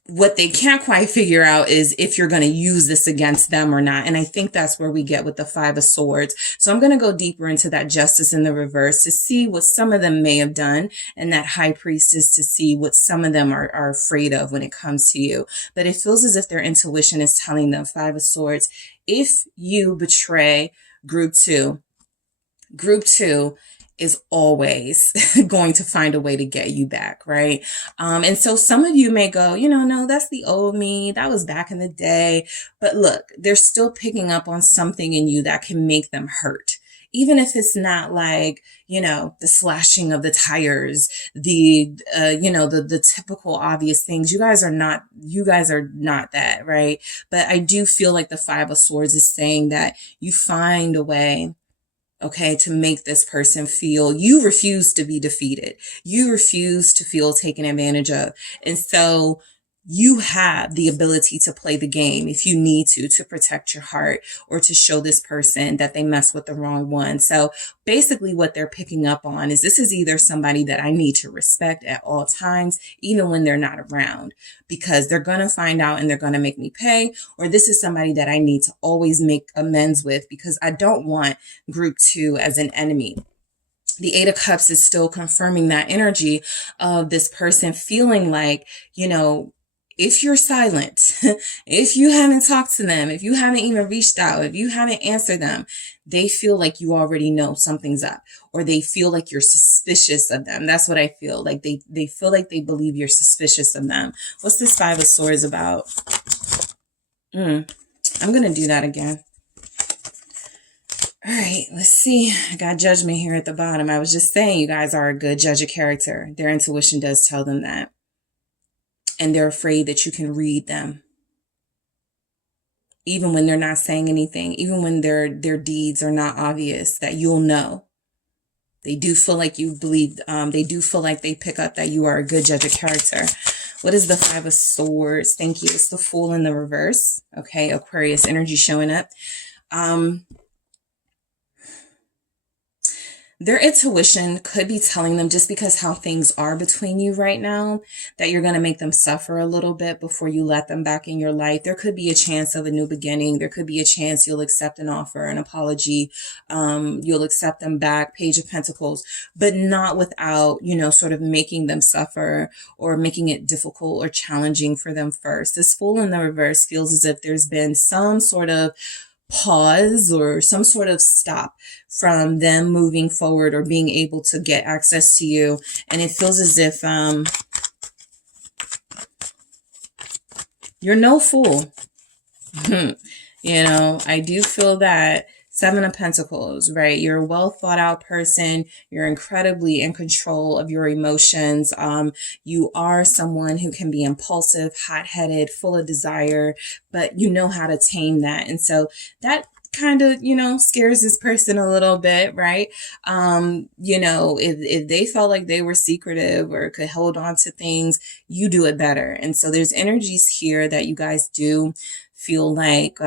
What they can't quite figure out is if you're going to use this against them or not. And I think that's where we get with the Five of Swords. So I'm going to go deeper into that Justice in the reverse to see what some of them may have done, and that High Priestess to see what some of them are afraid of when it comes to you. But it feels as if their intuition is telling them, Five of Swords, if you betray group 2 is always going to find a way to get you back, right? And so some of you may go, no, that's the old me. That was back in the day. But look, they're still picking up on something in you that can make them hurt. Even if it's not like, the slashing of the tires, the typical obvious things. You guys are not that, right? But I do feel like the Five of Swords is saying that you find a way, okay, to make this person feel you refuse to be defeated. You refuse to feel taken advantage of. And so you have the ability to play the game if you need to protect your heart or to show this person that they mess with the wrong one. So basically what they're picking up on is this is either somebody that I need to respect at all times, even when they're not around, because they're going to find out and they're going to make me pay, or this is somebody that I need to always make amends with because I don't want group 2 as an enemy. The Eight of Cups is still confirming that energy of this person feeling like, if you're silent, if you haven't talked to them, if you haven't even reached out, if you haven't answered them, they feel like you already know something's up, or they feel like you're suspicious of them. That's what I feel like. They feel like they believe you're suspicious of them. What's this Five of Swords about? I'm going to do that again. All right, let's see. I got Judgment here at the bottom. I was just saying you guys are a good judge of character. Their intuition does tell them that. And they're afraid that you can read them. Even when they're not saying anything, even when their deeds are not obvious, that you'll know. They do feel like you believe, they do feel like they pick up that you are a good judge of character. What is the Five of Swords? Thank you. It's the Fool in the reverse. Okay, Aquarius energy showing up. Their intuition could be telling them, just because how things are between you right now, that you're going to make them suffer a little bit before you let them back in your life. There could be a chance of a new beginning. There could be a chance you'll accept an offer, an apology. You'll accept them back, Page of Pentacles, but not without, sort of making them suffer or making it difficult or challenging for them first. This Fool in the reverse feels as if there's been some sort of pause or some sort of stop from them moving forward or being able to get access to you. And it feels as if you're no fool. I do feel that. Seven of Pentacles, right? You're a well thought out person. You're incredibly in control of your emotions. You are someone who can be impulsive, hot-headed, full of desire, but you know how to tame that. And so that kind of, you know, scares this person a little bit, right? You know, if they felt like they were secretive or could hold on to things, you do it better. And so there's energies here that you guys do feel like,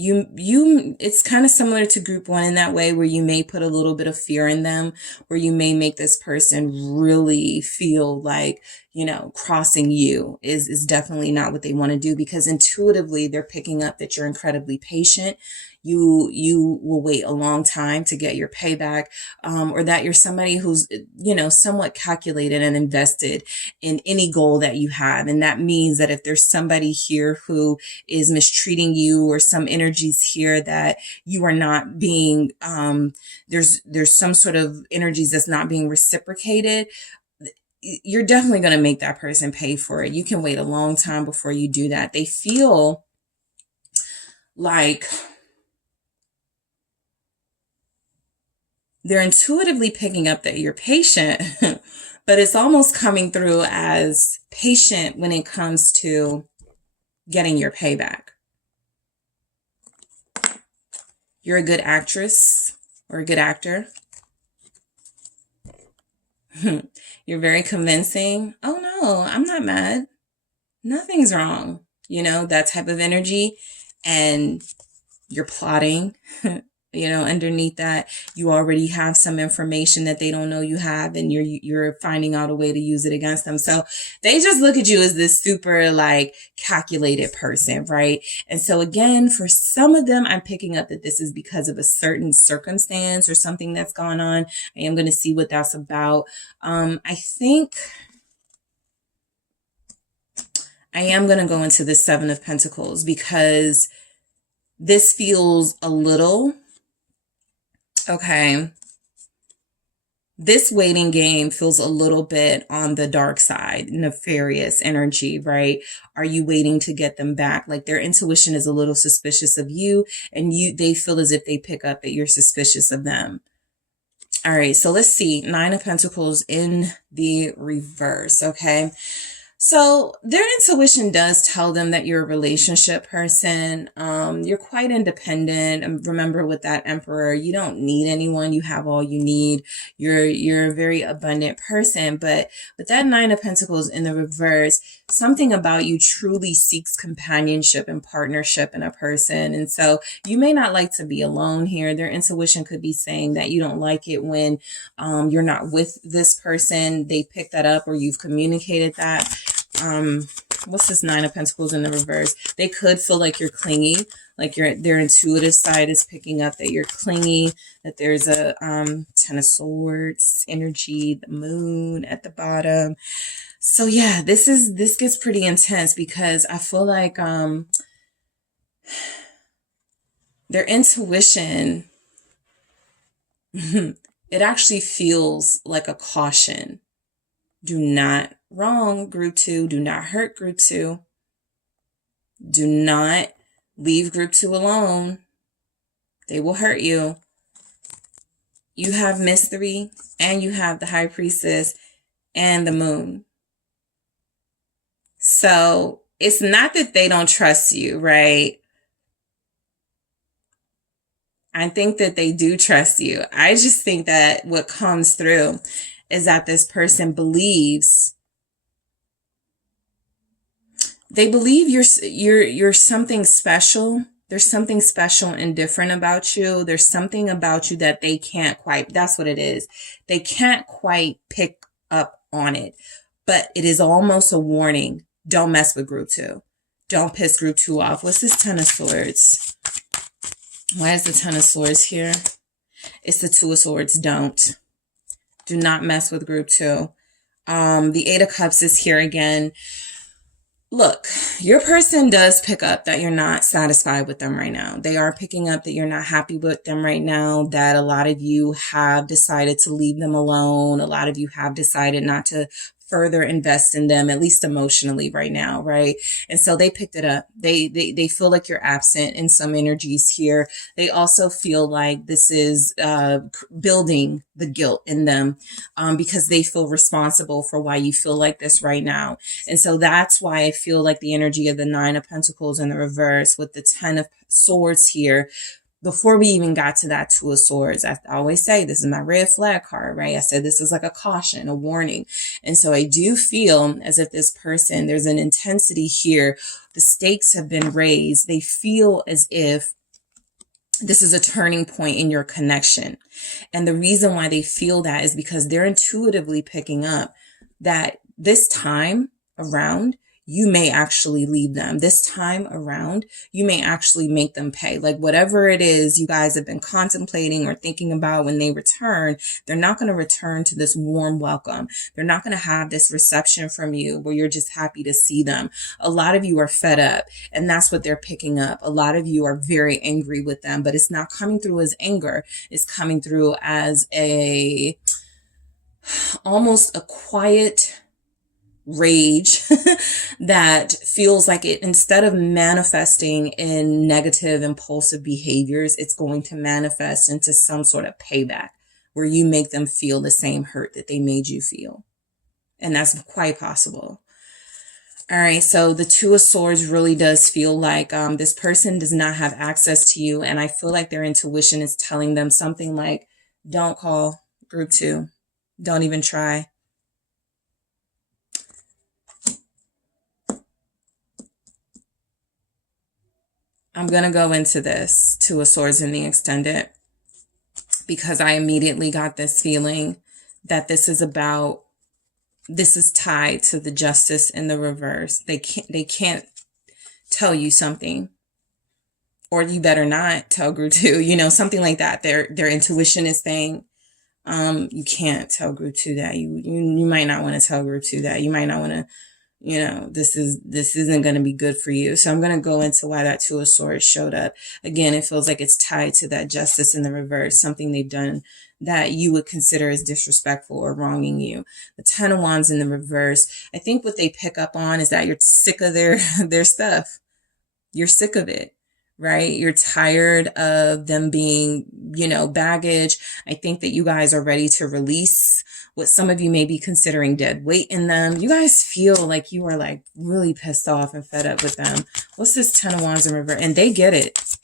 it's kind of similar to group one in that way, where you may put a little bit of fear in them, where you may make this person really feel like, you know, crossing you is definitely not what they want to do, because intuitively they're picking up that you're incredibly patient. You will wait a long time to get your payback, or that you're somebody who's, you know, somewhat calculated and invested in any goal that you have. And that means that if there's somebody here who is mistreating you, or some energies here that you are not being, there's some sort of energies that's not being reciprocated, you're definitely going to make that person pay for it. You can wait a long time before you do that. They feel like they're intuitively picking up that you're patient, but it's almost coming through as patient when it comes to getting your payback. You're a good actress or a good actor. You're very convincing. Oh no, I'm not mad. Nothing's wrong. You know, that type of energy. And you're plotting. You know, underneath that, you already have some information that they don't know you have, and you're finding out a way to use it against them. So they just look at you as this super like calculated person, right? And so again, for some of them, I'm picking up that this is because of a certain circumstance or something that's gone on. I am going to see what that's about. I think I am going to go into the Seven of Pentacles, because this feels a little... Okay, this waiting game feels a little bit on the dark side, nefarious energy, right? Are you waiting to get them back? Like their intuition is a little suspicious of you, and they feel as if they pick up that you're suspicious of them. All right, so let's see. Nine of Pentacles in the reverse, okay? So their intuition does tell them that you're a relationship person. You're quite independent. And remember, with that Emperor, you don't need anyone. You have all you need. You're a very abundant person. But with that Nine of Pentacles in the reverse, something about you truly seeks companionship and partnership in a person. And so you may not like to be alone here. Their intuition could be saying that you don't like it when you're not with this person. They pick that up, or you've communicated that. What's this Nine of Pentacles in the reverse? They could feel like you're clingy, like their intuitive side is picking up that you're clingy, that there's a Ten of Swords energy, the Moon at the bottom. So yeah, this gets pretty intense, because I feel like their intuition it actually feels like a caution. Do not wrong group two. Do not hurt group two. Do not leave group two alone. They will hurt you. You have Mystery, and you have the High Priestess and the Moon. So it's not that they don't trust you, right? I think that they do trust you. I just think that what comes through is that this person believes, they believe you're something special. There's something special and different about you. There's something about you that they can't quite, that's what it is. They can't quite pick up on it, but it is almost a warning. Don't mess with group two. Don't piss group two off. What's this Ten of Swords? Why is the Ten of Swords here? It's the Two of Swords. Don't. Do not mess with group two. The Eight of Cups is here again. Look, your person does pick up that you're not satisfied with them right now. They are picking up that you're not happy with them right now, that a lot of you have decided to leave them alone. A lot of you have decided not to further invest in them, at least emotionally right now, right? And so they picked it up. They feel like you're absent in some energies here. They also feel like this is building the guilt in them, because they feel responsible for why you feel like this right now. And so that's why I feel like the energy of the Nine of Pentacles in the reverse with the Ten of Swords here. Before we even got to that Two of Swords, I always say this is my red flag card, right? I said this is like a caution, a warning. And so I do feel as if this person, there's an intensity here. The stakes have been raised. They feel as if this is a turning point in your connection. And the reason why they feel that is because they're intuitively picking up that this time around, you may actually leave them. This time around, you may actually make them pay. Like whatever it is you guys have been contemplating or thinking about when they return, they're not going to return to this warm welcome. They're not going to have this reception from you where you're just happy to see them. A lot of you are fed up, and that's what they're picking up. A lot of you are very angry with them, but it's not coming through as anger. It's coming through as almost a quiet rage that feels like it, instead of manifesting in negative impulsive behaviors, it's going to manifest into some sort of payback where you make them feel the same hurt that they made you feel. And that's quite possible. All right. So the Two of Swords really does feel like this person does not have access to you. And I feel like their intuition is telling them something like, don't call group 2. Don't even try. I'm going to go into this Two of Swords in the extended because I immediately got this feeling that this is tied to the Justice in the reverse. They can't tell you something, or you better not tell group 2, something like that. Their intuition is saying, you can't tell group 2 that. You might not want to tell group 2 that. You might not want to, this isn't going to be good for you. So I'm going to go into why that Two of Swords showed up. Again, it feels like it's tied to that Justice in the reverse, something they've done that you would consider as disrespectful or wronging you. The Ten of Wands in the reverse, I think what they pick up on is that you're sick of their stuff. You're sick of it, right? You're tired of them being, baggage. I think that you guys are ready to release what some of you may be considering dead weight in them. You guys feel like you are like really pissed off and fed up with them. What's this Ten of Wands in reverse? And they get it.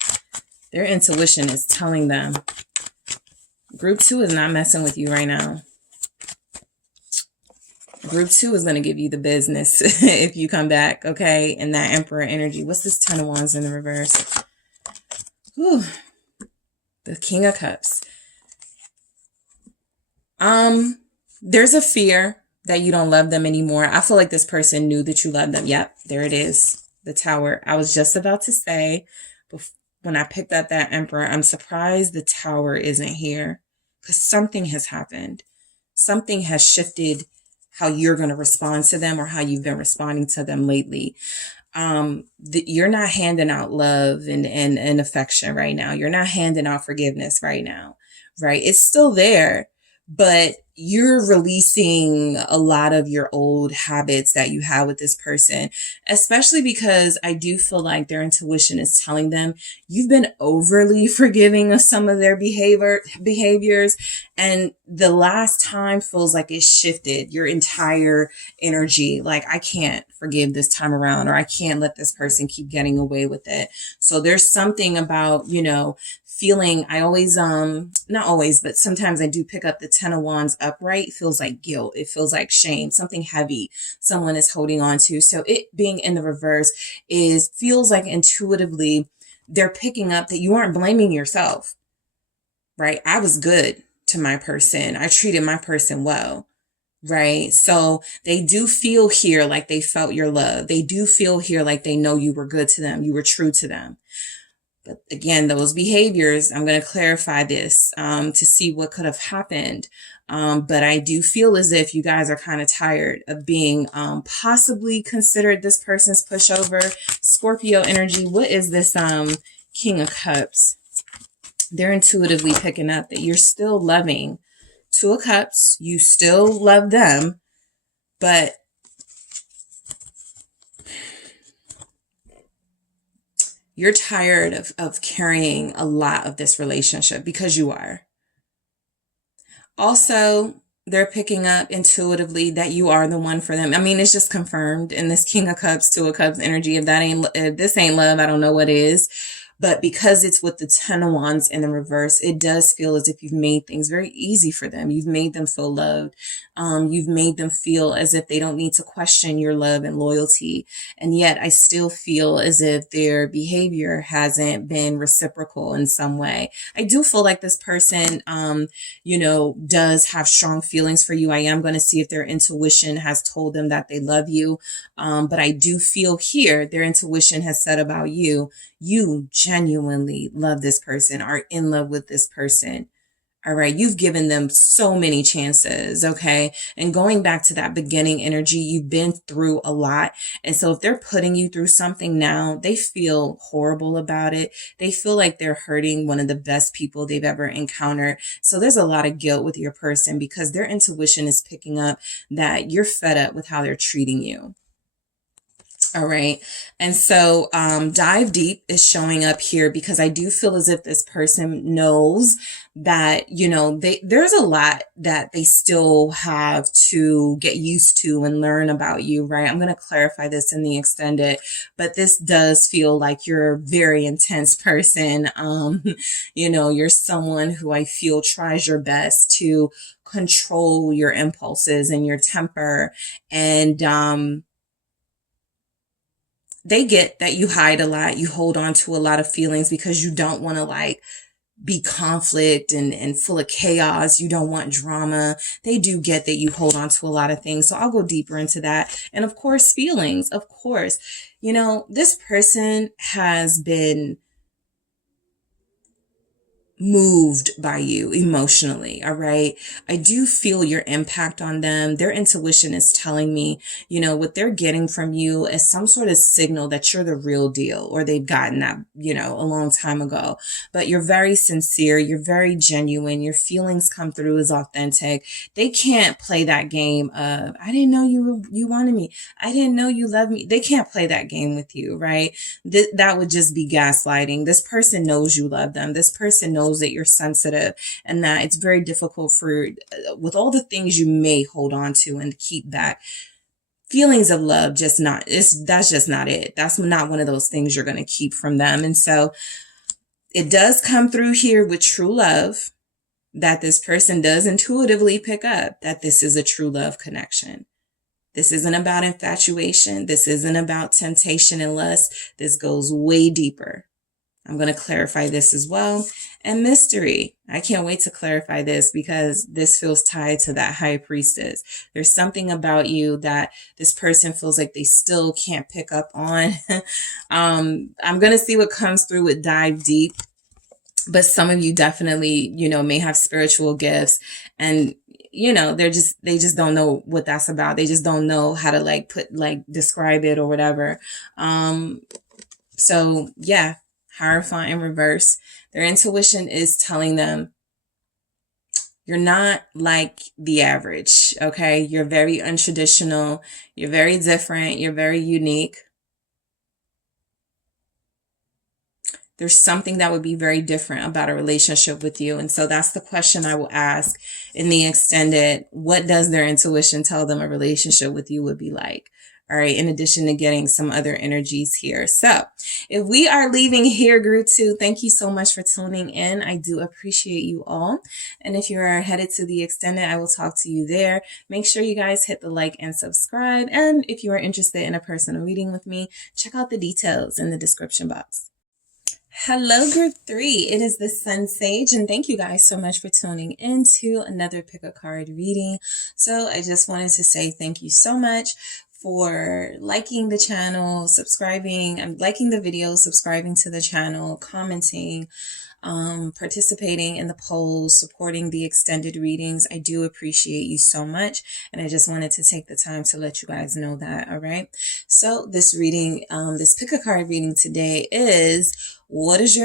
Their intuition is telling them group 2 is not messing with you right now. Group 2 is going to give you the business if you come back, okay? And that Emperor energy. What's this Ten of Wands in the reverse? Whew. The King of Cups. There's a fear that you don't love them anymore. I feel like this person knew that you loved them. Yep, there it is. The Tower. I was just about to say, when I picked up that Emperor, I'm surprised the Tower isn't here because something has happened. Something has shifted how you're going to respond to them or how you've been responding to them lately. You're not handing out love and affection right now. You're not handing out forgiveness right now, right? It's still there, but you're releasing a lot of your old habits that you have with this person, especially because I do feel like their intuition is telling them you've been overly forgiving of some of their behaviors. And the last time feels like it shifted your entire energy. Like, I can't forgive this time around, or I can't let this person keep getting away with it. So there's something about, feeling, I always, not always, but sometimes I do pick up the Ten of Wands upright. It feels like guilt. It feels like shame, something heavy someone is holding on to. So it being in the reverse feels like intuitively they're picking up that you aren't blaming yourself, right? I was good to my person. I treated my person well, right? So they do feel here like they felt your love. They do feel here like they know you were good to them. You were true to them. But again, those behaviors, I'm going to clarify this to see what could have happened. But I do feel as if you guys are kind of tired of being possibly considered this person's pushover. Scorpio energy. What is this King of Cups? They're intuitively picking up that you're still loving. Two of Cups. You still love them. But you're tired of carrying a lot of this relationship, because you are. Also, they're picking up intuitively that you are the one for them. I mean, it's just confirmed in this King of Cups, Two of Cups energy. If this ain't love, I don't know what is. But because it's with the Ten of Wands in the reverse, it does feel as if you've made things very easy for them. You've made them feel loved. You've made them feel as if they don't need to question your love and loyalty. And yet I still feel as if their behavior hasn't been reciprocal in some way. I do feel like this person, does have strong feelings for you. I am going to see if their intuition has told them that they love you. But I do feel here their intuition has said about you, you genuinely love this person, are in love with this person. All right. You've given them so many chances. Okay. And going back to that beginning energy, you've been through a lot. And so if they're putting you through something now, they feel horrible about it. They feel like they're hurting one of the best people they've ever encountered. So there's a lot of guilt with your person because their intuition is picking up that you're fed up with how they're treating you. All right. And so dive deep is showing up here because I do feel as if this person knows that, there's a lot that they still have to get used to and learn about you, right? I'm going to clarify this in the extended, but this does feel like you're a very intense person. You're someone who I feel tries your best to control your impulses and your temper. And, they get that you hide a lot. You hold on to a lot of feelings because you don't want to be conflict and full of chaos. You don't want drama. They do get that you hold on to a lot of things. So I'll go deeper into that. And of course, feelings, of course, this person has been moved by you emotionally. All right. I do feel your impact on them. Their intuition is telling me, what they're getting from you is some sort of signal that you're the real deal, or they've gotten that, a long time ago. But you're very sincere. You're very genuine. Your feelings come through as authentic. They can't play that game of, I didn't know you wanted me. I didn't know you loved me. They can't play that game with you, right? That would just be gaslighting. This person knows you love them. This person knows that you're sensitive and that it's very difficult with all the things you may hold on to and keep back. Feelings of love, that's just not it. That's not one of those things you're going to keep from them. And so it does come through here with true love, that this person does intuitively pick up that this is a true love connection. This isn't about infatuation. This isn't about temptation and lust. This goes way deeper. I'm going to clarify this as well. And mystery. I can't wait to clarify this because this feels tied to that high priestess. There's something about you that this person feels like they still can't pick up on. I'm going to see what comes through with dive deep. But some of you definitely, may have spiritual gifts and they just don't know what that's about. They just don't know how to describe it or whatever. So yeah. Hierophant in reverse. Their intuition is telling them you're not like the average. Okay. You're very untraditional. You're very different. You're very unique. There's something that would be very different about a relationship with you. And so that's the question I will ask in the extended. What does their intuition tell them a relationship with you would be like? All right. In addition to getting some other energies here. So if we are leaving here, group 2, thank you so much for tuning in. I do appreciate you all. And if you are headed to the extended, I will talk to you there. Make sure you guys hit the like and subscribe. And if you are interested in a personal reading with me, check out the details in the description box. Hello, group 3. It is the SunSage, and thank you guys so much for tuning in to another pick a card reading. So I just wanted to say thank you so much for liking the channel, subscribing, liking the video, subscribing to the channel, commenting, participating in the polls, supporting the extended readings. I do appreciate you so much. And I just wanted to take the time to let you guys know that. All right. So this reading, this pick a card reading today is, what does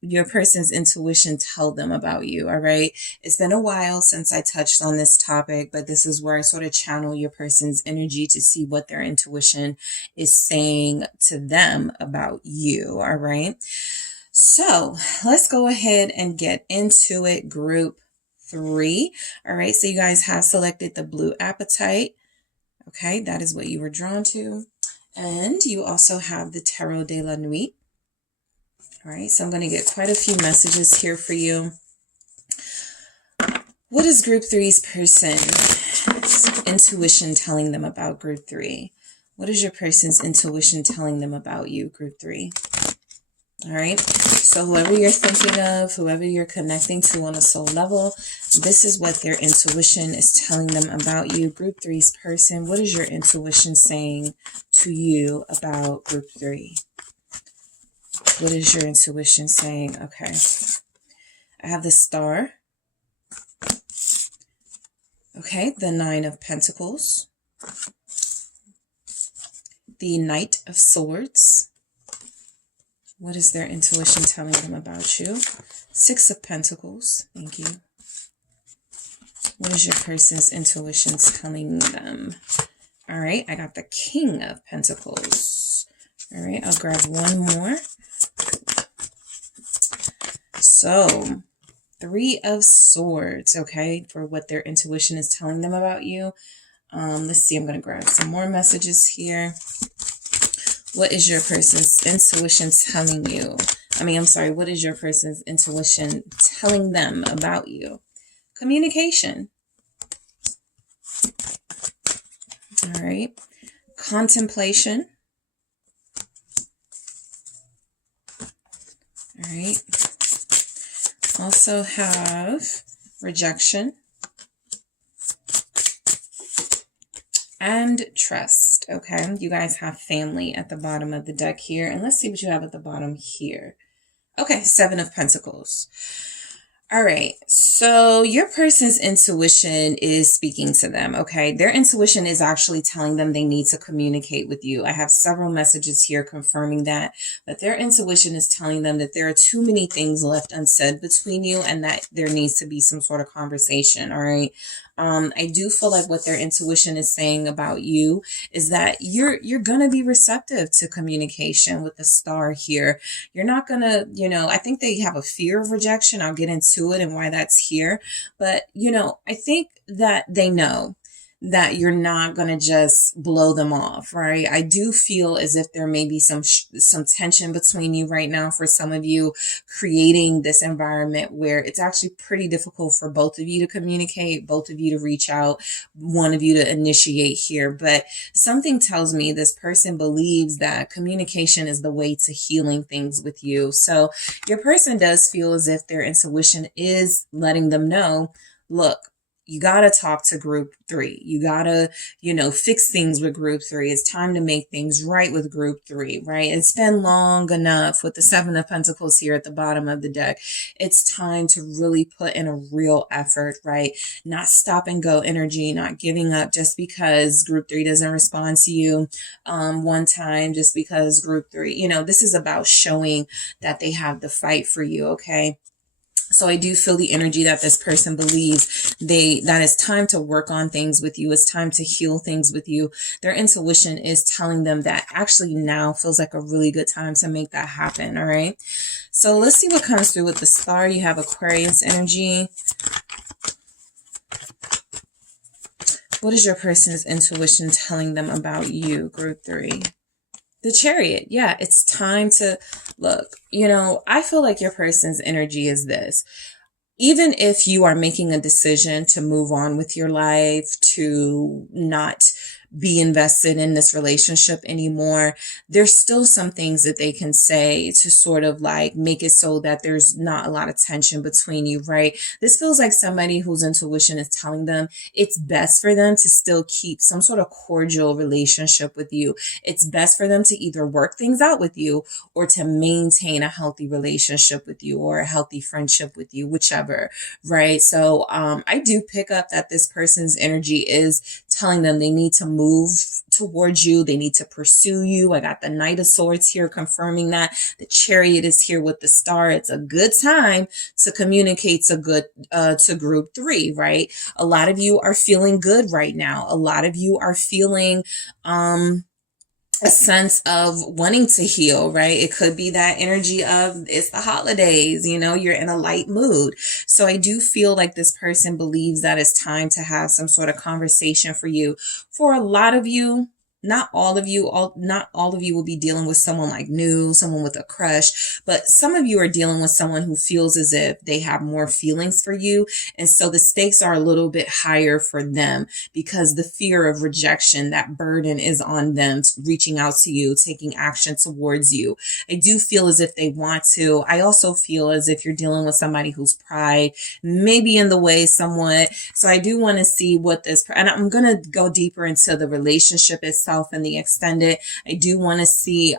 your person's intuition tell them about you? All right. It's been a while since I touched on this topic, but this is where I sort of channel your person's energy to see what their intuition is saying to them about you. All right. So let's go ahead and get into it. Group 3. All right. So you guys have selected the blue apatite. Okay. That is what you were drawn to. And you also have the Tarot de la Nuit. All right, so I'm going to get quite a few messages here for you. What is Group 3's person's intuition telling them about Group 3? What is your person's intuition telling them about you, Group 3? All right, so whoever you're thinking of, whoever you're connecting to on a soul level, this is what their intuition is telling them about you. Group 3's person, what is your intuition saying to you about Group 3? What is your intuition saying? Okay. I have the Star. Okay. The 9 of Pentacles. The Knight of Swords. What is their intuition telling them about you? 6 of Pentacles. Thank you. What is your person's intuition telling them? All right. I got the King of Pentacles. All right. I'll grab one more. So, 3 of Swords, okay, for what their intuition is telling them about you. Let's see, I'm going to grab some more messages here. What is your person's intuition telling you? What is your person's intuition telling them about you? Communication. All right. Contemplation. All right. Also have rejection and trust. Okay. You guys have family at the bottom of the deck here. And let's see what you have at the bottom here. Okay. 7 of Pentacles. All right. So your person's intuition is speaking to them. Okay. Their intuition is actually telling them they need to communicate with you. I have several messages here confirming that their intuition is telling them that there are too many things left unsaid between you and that there needs to be some sort of conversation. All right. I do feel like what their intuition is saying about you is that you're going to be receptive to communication with the Star here. You're not going to, I think they have a fear of rejection. I'll get into it and why that's here. But, I think that they know that you're not going to just blow them off, right? I do feel as if there may be some tension between you right now for some of you, creating this environment where it's actually pretty difficult for both of you to communicate, both of you to reach out, one of you to initiate here. But something tells me this person believes that communication is the way to healing things with you. So your person does feel as if their intuition is letting them know, look, you got to talk to Group 3. You got to, fix things with Group 3. It's time to make things right with Group 3, right? It's been long enough with the 7 of Pentacles here at the bottom of the deck. It's time to really put in a real effort, right? Not stop and go energy, not giving up just because Group 3 doesn't respond to you one time, just because Group 3, this is about showing that they have the fight for you, okay? So I do feel the energy that this person believes that it's time to work on things with you. It's time to heal things with you. Their intuition is telling them that actually now feels like a really good time to make that happen. All right. So let's see what comes through with the Star. You have Aquarius energy. What is your person's intuition telling them about you, Group 3? The Chariot. Yeah, it's time to look. I feel like your person's energy is this. Even if you are making a decision to move on with your life, to not be invested in this relationship anymore, there's still some things that they can say to sort of like make it so that there's not a lot of tension between you, right? This feels like somebody whose intuition is telling them it's best for them to still keep some sort of cordial relationship with you. It's best for them to either work things out with you or to maintain a healthy relationship with you or a healthy friendship with you, whichever, right? So I do pick up that this person's energy is telling them they need to move towards you. They need to pursue you. I got the Knight of Swords here confirming that. The Chariot is here with the Star. It's a good time to communicate to group 3, right? A lot of you are feeling good right now. A lot of you are feeling a sense of wanting to heal, right? It could be that energy of it's the holidays, you know, you're in a light mood. So I do feel like this person believes that it's time to have some sort of conversation for you. For a lot of you, not all of you will be dealing with someone like new, someone with a crush, but some of you are dealing with someone who feels as if they have more feelings for you. And so the stakes are a little bit higher for them because the fear of rejection, that burden is on them reaching out to you, taking action towards you. I do feel as if they want to. I also feel as if you're dealing with somebody whose pride may be in the way somewhat. So I do want to see what this, and I'm going to go deeper into the relationship itself and the extended. I do want to see,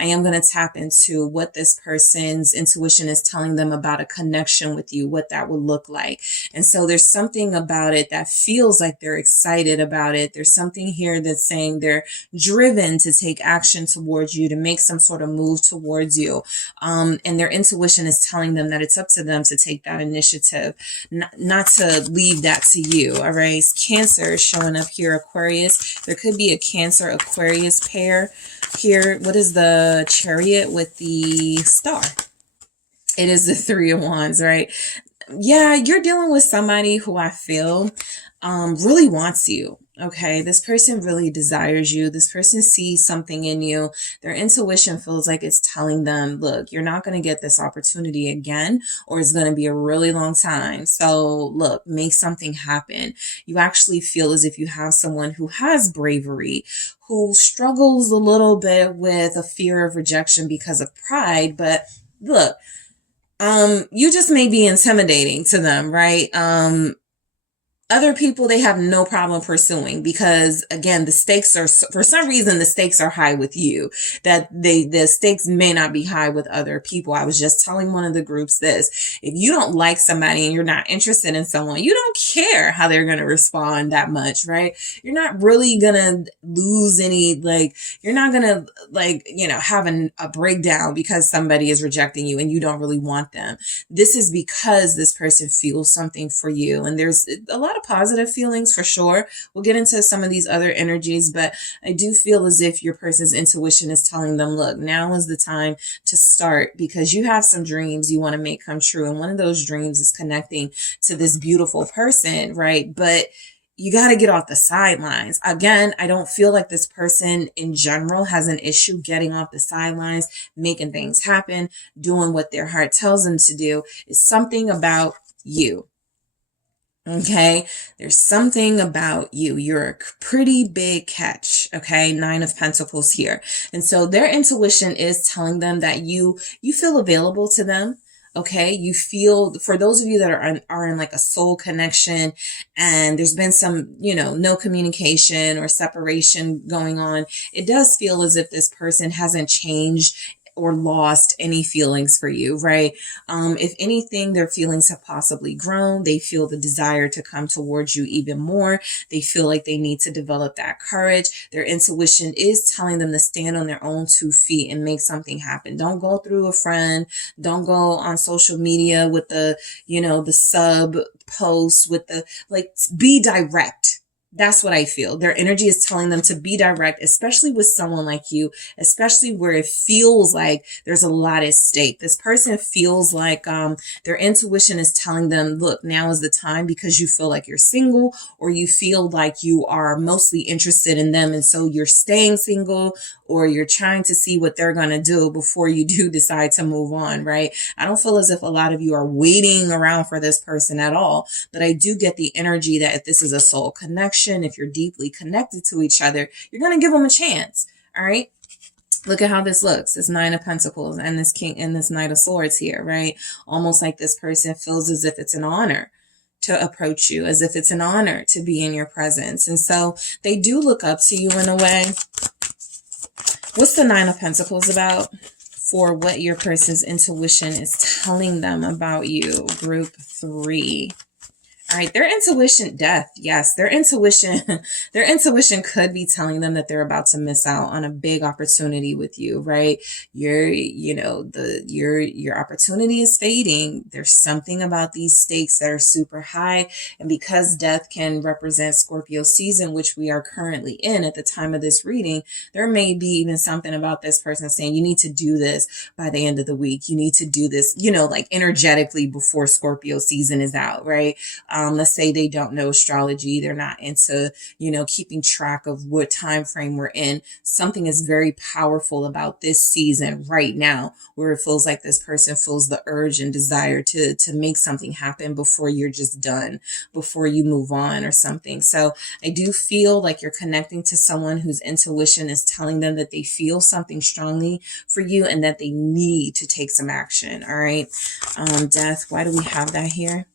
I am going to tap into what this person's intuition is telling them about a connection with you, what that would look like. And so there's something about it that feels like they're excited about it. There's something here that's saying they're driven to take action towards you, to make some sort of move towards you. And their intuition is telling them that it's up to them to take that initiative, not to leave that to you. All right. Cancer is showing up here, Aquarius. There could be a Cancer Aquarius pair here. What is the Chariot with the Star? It is the 3 of Wands, right? Yeah, you're dealing with somebody who I feel really wants you. Okay, this person really desires you. This person sees something in you. Their intuition feels like it's telling them, look, you're not going to get this opportunity again, or it's going to be a really long time. So look, make something happen. You actually feel as if you have someone who has bravery, who struggles a little bit with a fear of rejection because of pride. But look, you just may be intimidating to them, right? Other people, they have no problem pursuing because, again, the stakes are, for some reason, the stakes are high with you, that the stakes may not be high with other people. I was just telling one of the groups this: if you don't like somebody and you're not interested in someone, you don't care how they're going to respond that much, right? You're not really going to lose any, like, you're not going to, like, you know, have a breakdown because somebody is rejecting you and you don't really want them. This is because this person feels something for you. And there's a lot of positive feelings for sure. We'll get into some of these other energies, but I do feel as if your person's intuition is telling them, look, now is the time to start because you have some dreams you want to make come true. And one of those dreams is connecting to this beautiful person, right? But you got to get off the sidelines. Again, I don't feel like this person in general has an issue getting off the sidelines, making things happen, doing what their heart tells them to do. It's something about you. Okay, there's something about you. You're a pretty big catch. Okay, 9 of Pentacles here. And so their intuition is telling them that you feel available to them. Okay, you feel, for those of you that are in like a soul connection and there's been some, you know, no communication or separation going on, it does feel as if this person hasn't changed or lost any feelings for you, right? If anything, their feelings have possibly grown. They feel the desire to come towards you even more. They feel like they need to develop that courage. Their intuition is telling them to stand on their own 2 feet and make something happen. Don't go through a friend. Don't go on social media with the, you know, the sub posts with the, like, be direct. That's what I feel. Their energy is telling them to be direct, especially with someone like you, especially where it feels like there's a lot at stake. This person feels like their intuition is telling them, look, now is the time, because you feel like you're single or you feel like you are mostly interested in them. And so you're staying single or you're trying to see what they're going to do before you do decide to move on, right? I don't feel as if a lot of you are waiting around for this person at all, but I do get the energy that if this is a soul connection, connection, if you're deeply connected to each other, you're going to give them a chance. All right. Look at how this looks. This Nine of Pentacles and this King and this Knight of Swords here, right? Almost like this person feels as if it's an honor to approach you, as if it's an honor to be in your presence. And so they do look up to you in a way. What's the Nine of Pentacles about? For what your person's intuition is telling them about you. Group 3. All right, their intuition, death. Yes, their intuition could be telling them that they're about to miss out on a big opportunity with you, right? Your opportunity is fading. There's something about these stakes that are super high. And because death can represent Scorpio season, which we are currently in at the time of this reading, there may be even something about this person saying, you need to do this by the end of the week. You need to do this, like energetically before Scorpio season is out, right? Let's say they don't know astrology. They're not into, keeping track of what time frame we're in. Something is very powerful about this season right now, where it feels like this person feels the urge and desire to make something happen before you're just done, before you move on or something. So I do feel like you're connecting to someone whose intuition is telling them that they feel something strongly for you and that they need to take some action. All right. Death. Why do we have that here?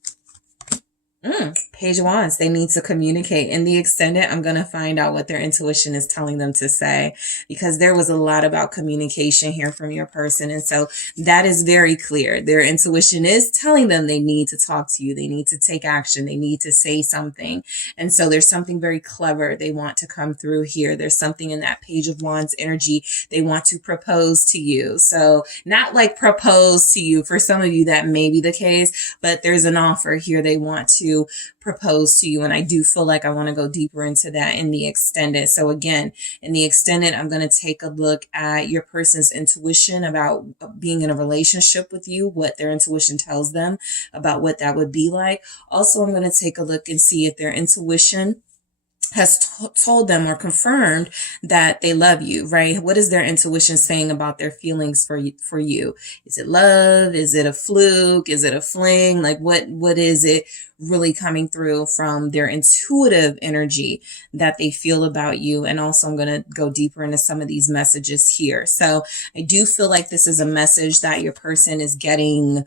Page of Wands. They need to communicate. In the extended, I'm going to find out what their intuition is telling them to say, because there was a lot about communication here from your person. And so that is very clear. Their intuition is telling them they need to talk to you. They need to take action. They need to say something. And so there's something very clever they want to come through here. There's something in that Page of Wands energy. They want to propose to you. So not like propose to you. For some of you, that may be the case, but there's an offer here. They want to propose to you. And I do feel like I want to go deeper into that in the extended. So again, in the extended, I'm going to take a look at your person's intuition about being in a relationship with you, what their intuition tells them about what that would be like. Also, I'm going to take a look and see if their intuition has told them or confirmed that they love you, right? What is their intuition saying about their feelings for you? Is it love? Is it a fluke? Is it a fling? Like what is it really coming through from their intuitive energy that they feel about you? And also I'm going to go deeper into some of these messages here. So I do feel like this is a message that your person is getting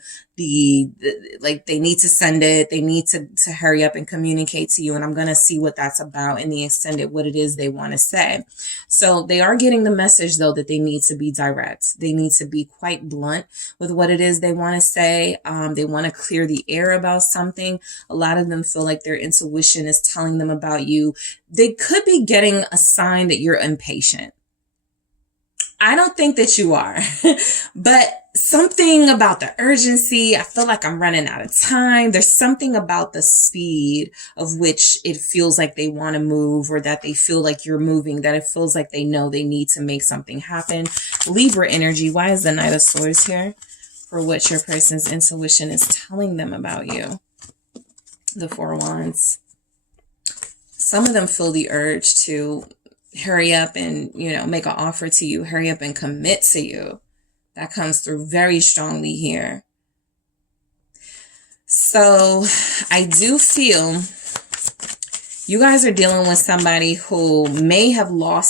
like they need to send it. They need to hurry up and communicate to you. And I'm going to see what that's about in the extended, what it is they want to say. So they are getting the message though, that they need to be direct. They need to be quite blunt with what it is they want to say. They want to clear the air about something. A lot of them feel like their intuition is telling them about you. They could be getting a sign that you're impatient. I don't think that you are, but something about the urgency. I feel like I'm running out of time. There's something about the speed of which it feels like they want to move, or that they feel like you're moving, that it feels like they know they need to make something happen. Libra energy. Why is the Knight of Swords here? For what your person's intuition is telling them about you. The Four of Wands. Some of them feel the urge to hurry up and, make an offer to you, hurry up and commit to you. That comes through very strongly here. So I do feel you guys are dealing with somebody who may have look,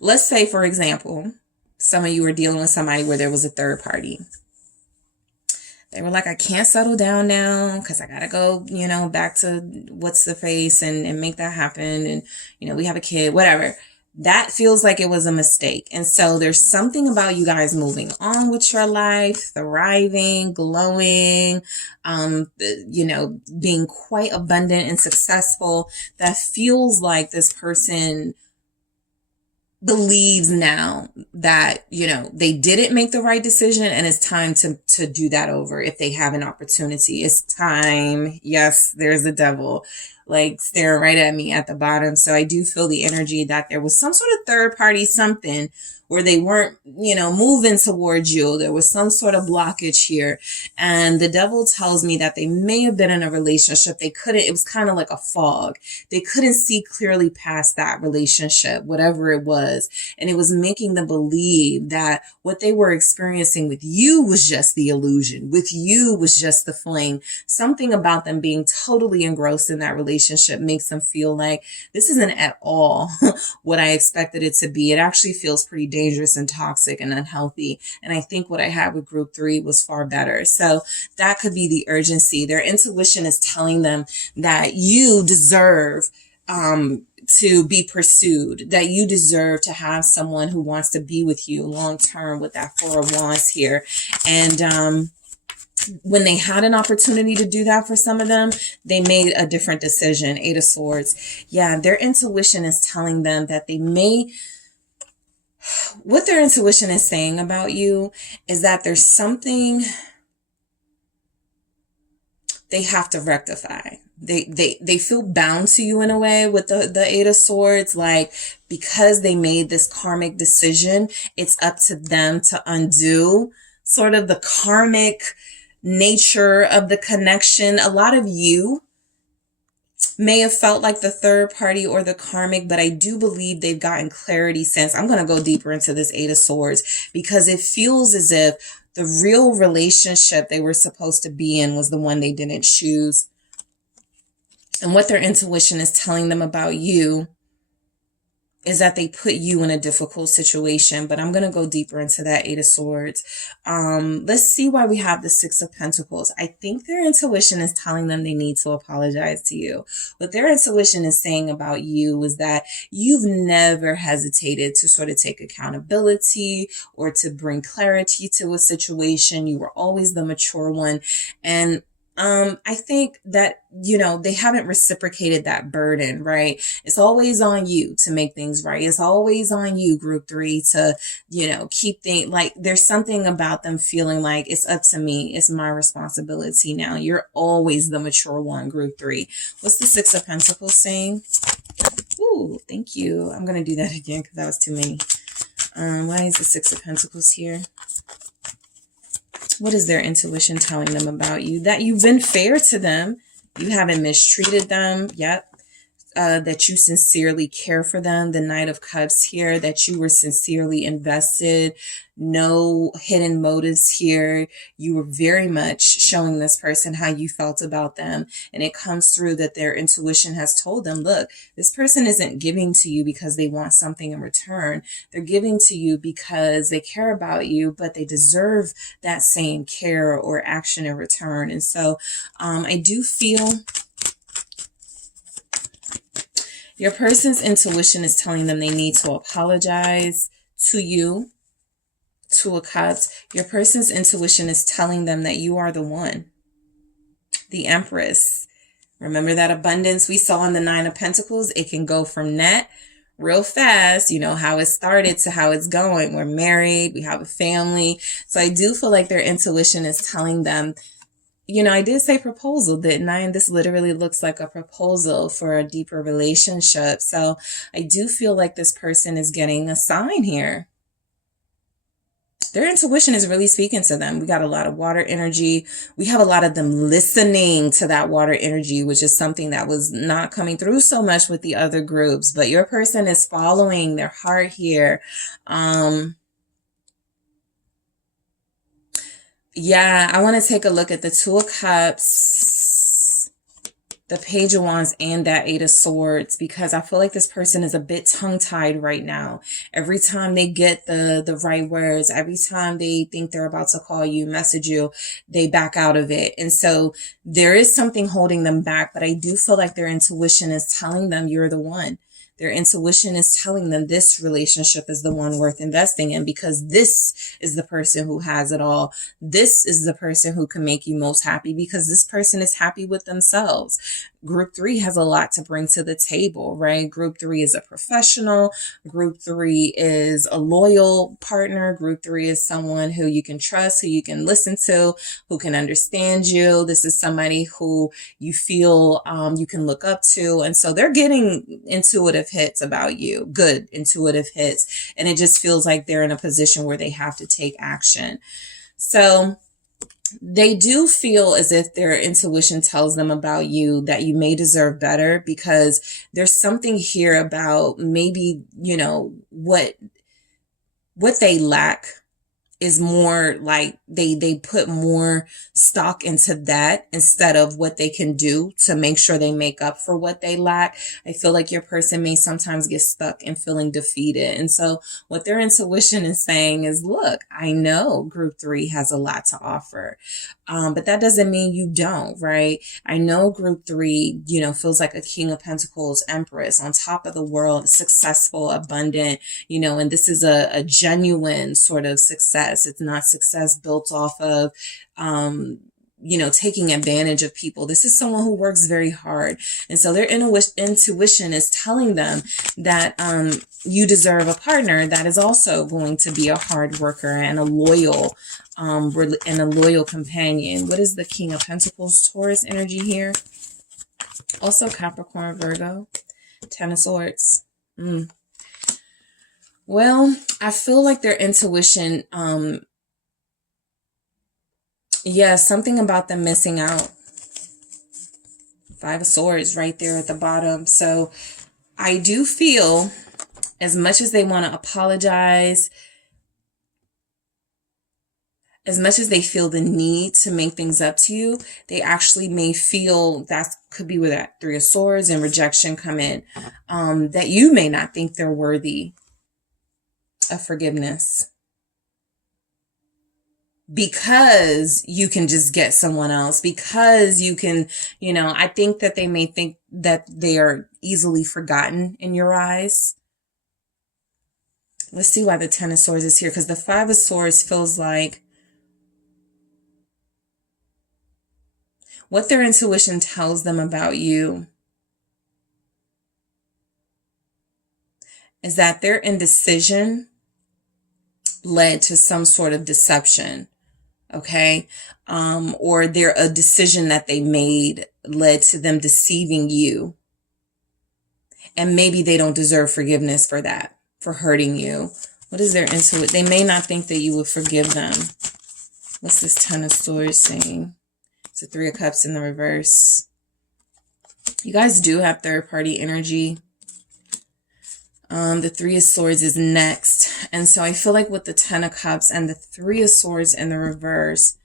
let's say, for example, some of you are dealing with somebody where there was a third party. They were like, I can't settle down now because I got to go, back to what's the face and make that happen. And, we have a kid, whatever. That feels like it was a mistake. And so there's something about you guys moving on with your life, thriving, glowing, being quite abundant and successful. That feels like this person believes now that, they didn't make the right decision and it's time to do that over if they have an opportunity. It's time. Yes, there's the devil. like staring right at me at the bottom. So I do feel the energy that there was some sort of third party something where they weren't, you know, moving towards you. There was some sort of blockage here. And the devil tells me that they may have been in a relationship. They couldn't, it was kind of like a fog. They couldn't see clearly past that relationship, whatever it was. And it was making them believe that what they were experiencing with you was just the illusion. With you was just the fling. Something about them being totally engrossed in that relationship makes them feel like this isn't at all what I expected it to be. It actually feels pretty dangerous and toxic and unhealthy. And I think what I had with group 3 was far better. So that could be the urgency. Their intuition is telling them that you deserve to be pursued, that you deserve to have someone who wants to be with you long term with that 4 of Wands here. And when they had an opportunity to do that for some of them, they made a different decision. 8 of Swords. Yeah, their intuition is telling them that they may, what their intuition is saying about you is that there's something they have to rectify. They feel bound to you in a way with the 8 of Swords, like because they made this karmic decision, it's up to them to undo sort of the karmic nature of the connection. A lot of you may have felt like the third party or the karmic, but I do believe they've gotten clarity since. I'm going to go deeper into this 8 of Swords because it feels as if the real relationship they were supposed to be in was the one they didn't choose. And what their intuition is telling them about you is that they put you in a difficult situation. But I'm going to go deeper into that 8 of Swords. Let's see why we have the 6 of Pentacles. I think their intuition is telling them they need to apologize to you. What their intuition is saying about you is that you've never hesitated to sort of take accountability or to bring clarity to a situation. You were always the mature one. And I think that, you know, they haven't reciprocated that burden, right? It's always on you to make things right. It's always on you, group 3, to, you know, keep things like there's something about them feeling like it's up to me. It's my responsibility now. You're always the mature one, group 3. What's the 6 of Pentacles saying? Ooh, thank you. I'm going to do that again because that was too many. Why is the 6 of Pentacles here? What is their intuition telling them about you? That you've been fair to them. You haven't mistreated them. Yep. That you sincerely care for them. The Knight of Cups here. That you were sincerely invested. No hidden motives here. You were very much showing this person how you felt about them. And it comes through that their intuition has told them, look, this person isn't giving to you because they want something in return. They're giving to you because they care about you, but they deserve that same care or action in return. And so I do feel your person's intuition is telling them they need to apologize to you. 2 of Cups. Your person's intuition is telling them that you are the one. The Empress. Remember that abundance we saw in the 9 of Pentacles? It can go from net real fast, you know, how it started to how it's going. We're married, we have a family. So I do feel like their intuition is telling them, you know, I did say proposal, didn't I? And this literally looks like a proposal for a deeper relationship. So I do feel like this person is getting a sign here. Their intuition is really speaking to them. We got a lot of water energy. We have a lot of them listening to that water energy, which is something that was not coming through so much with the other groups. But your person is following their heart here. Yeah, I want to take a look at the 2 of Cups, the Page of Wands, and that 8 of Swords, because I feel like this person is a bit tongue-tied right now. Every time they get the right words, every time they think they're about to call you, message you, they back out of it. And so there is something holding them back, but I do feel like their intuition is telling them you're the one. Their intuition is telling them this relationship is the one worth investing in because this is the person who has it all. This is the person who can make you most happy because this person is happy with themselves. Group 3 has a lot to bring to the table, right? Group 3 is a professional. Group 3 is a loyal partner. Group 3 is someone who you can trust, who you can listen to, who can understand you. This is somebody who you feel you can look up to. And so they're getting intuitive hits about you, good intuitive hits. And it just feels like they're in a position where they have to take action. So they do feel as if their intuition tells them about you that you may deserve better because there's something here about maybe, you know, what they lack is more like they put more stock into that instead of what they can do to make sure they make up for what they lack. I feel like your person may sometimes get stuck in feeling defeated. And so what their intuition is saying is, look, I know group 3 has a lot to offer. But that doesn't mean you don't, right? I know group 3, you know, feels like a King of Pentacles, Empress, on top of the world, successful, abundant, you know, and this is a genuine sort of success. It's not success built off of, you know, taking advantage of people. This is someone who works very hard. And so their intuition is telling them that you deserve a partner that is also going to be a hard worker and a loyal companion. What is the King of Pentacles, Taurus energy here? Also Capricorn, Virgo, Ten of Swords. Well, I feel like their intuition, yeah, something about them missing out. Five of Swords right there at the bottom. So I do feel as much as they want to apologize, as much as they feel the need to make things up to you, they actually may feel that could be where that Three of Swords and rejection come in, that you may not think they're worthy of forgiveness because you can just get someone else, because you can, you know, I think that they may think that they are easily forgotten in your eyes. Let's see why the Ten of Swords is here, because the Five of Swords feels like what their intuition tells them about you is that their indecision led to some sort of deception, okay? Or a decision that they made led to them deceiving you. And maybe they don't deserve forgiveness for that, for hurting you. What is their intuition? They may not think that you would forgive them. What's this Ten of Swords saying? It's a Three of Cups in the reverse. You guys do have third-party energy. The Three of Swords is next. And so I feel like with the Ten of Cups and the Three of Swords in the reverse,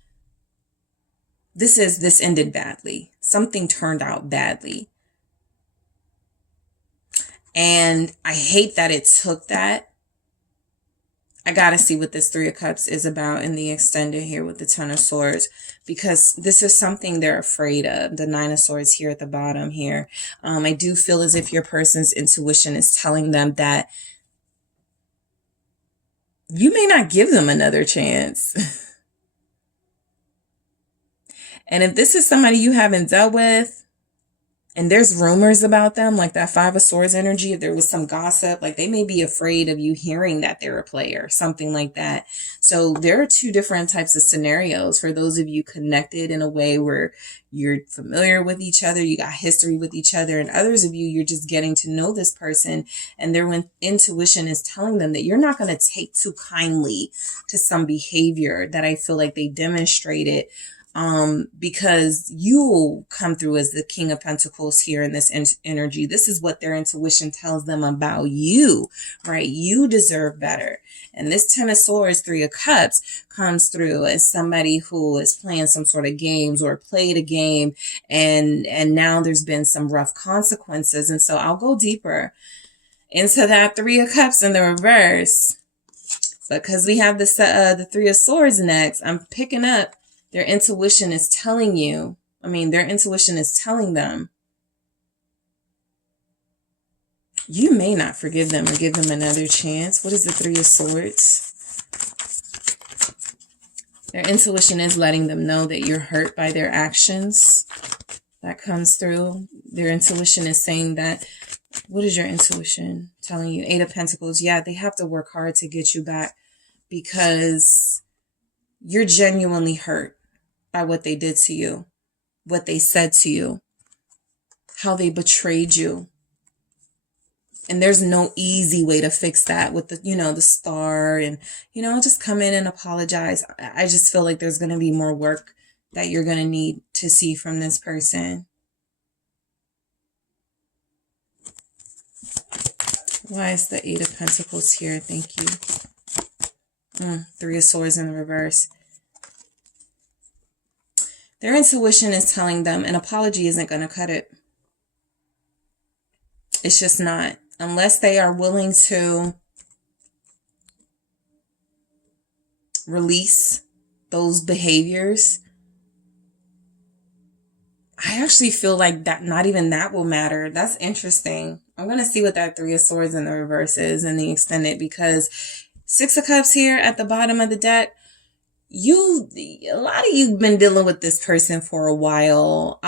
this ended badly. Something turned out badly. And I hate that it took that. I gotta see what this Three of Cups is about in the extended here with the Ten of Swords, because this is something they're afraid of. The Nine of Swords here at the bottom here. I do feel as if your person's intuition is telling them that you may not give them another chance. And if this is somebody you haven't dealt with, and there's rumors about them, like that Five of Swords energy, if there was some gossip, like they may be afraid of you hearing that they're a player, something like that. So there are two different types of scenarios for those of you connected in a way where you're familiar with each other, you got history with each other, and others of you, you're just getting to know this person, and their intuition is telling them that you're not going to take too kindly to some behavior that I feel like they demonstrated, because you come through as the King of Pentacles here in this energy. This is what their intuition tells them about you, right? You deserve better. And this Ten of Swords, Three of Cups comes through as somebody who is playing some sort of games or played a game, and now there's been some rough consequences. And so I'll go deeper into that Three of Cups in the reverse, because we have the Three of Swords next. I'm picking up their intuition is telling you, their intuition is telling them You may not forgive them or give them another chance. What is the Three of Swords? Their intuition is letting them know that you're hurt by their actions. That comes through. Their intuition is saying that. What is your intuition telling you? Eight of Pentacles. Yeah, they have to work hard to get you back because you're genuinely hurt by what they did to you, what they said to you, how they betrayed you. And there's no easy way to fix that with the, the star and, just come in and apologize. I just feel like there's going to be more work that you're going to need to see from this person. Why is the Eight of Pentacles here? Thank you. Three of Swords in the reverse. Their intuition is telling them an apology isn't going to cut it. It's just not. Unless they are willing to release those behaviors, I actually feel like that not even that will matter. That's interesting. I'm going to see what that Three of Swords in the reverse is in the extended, because Six of Cups here at the bottom of the deck. A lot of you've been dealing with this person for a while.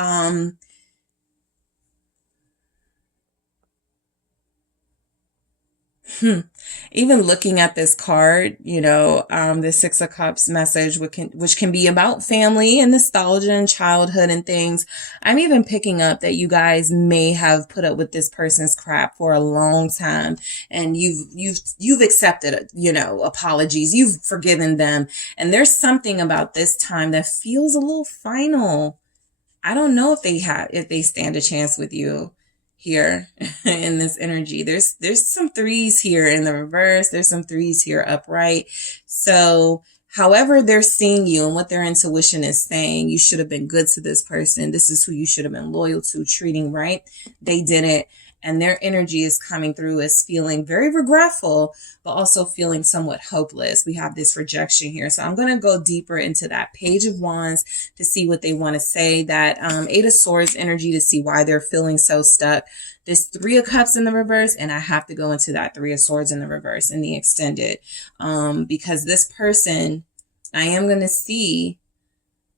Even looking at this card, the Six of Cups message, which can be about family and nostalgia and childhood and things. I'm even picking up that you guys may have put up with this person's crap for a long time, and you've accepted, apologies. You've forgiven them, and there's something about this time that feels a little final. I don't know if they stand a chance with you here in this energy. There's some threes here in the reverse. There's some threes here upright. So however they're seeing you and what their intuition is saying, you should have been good to this person. This is who you should have been loyal to, treating right. They didn't. And their energy is coming through as feeling very regretful, but also feeling somewhat hopeless. We have this rejection here. So I'm going to go deeper into that Page of Wands to see what they want to say. That Eight of Swords energy to see why they're feeling so stuck. This Three of Cups in the reverse. And I have to go into that Three of Swords in the reverse in the extended. Because this person, I am going to see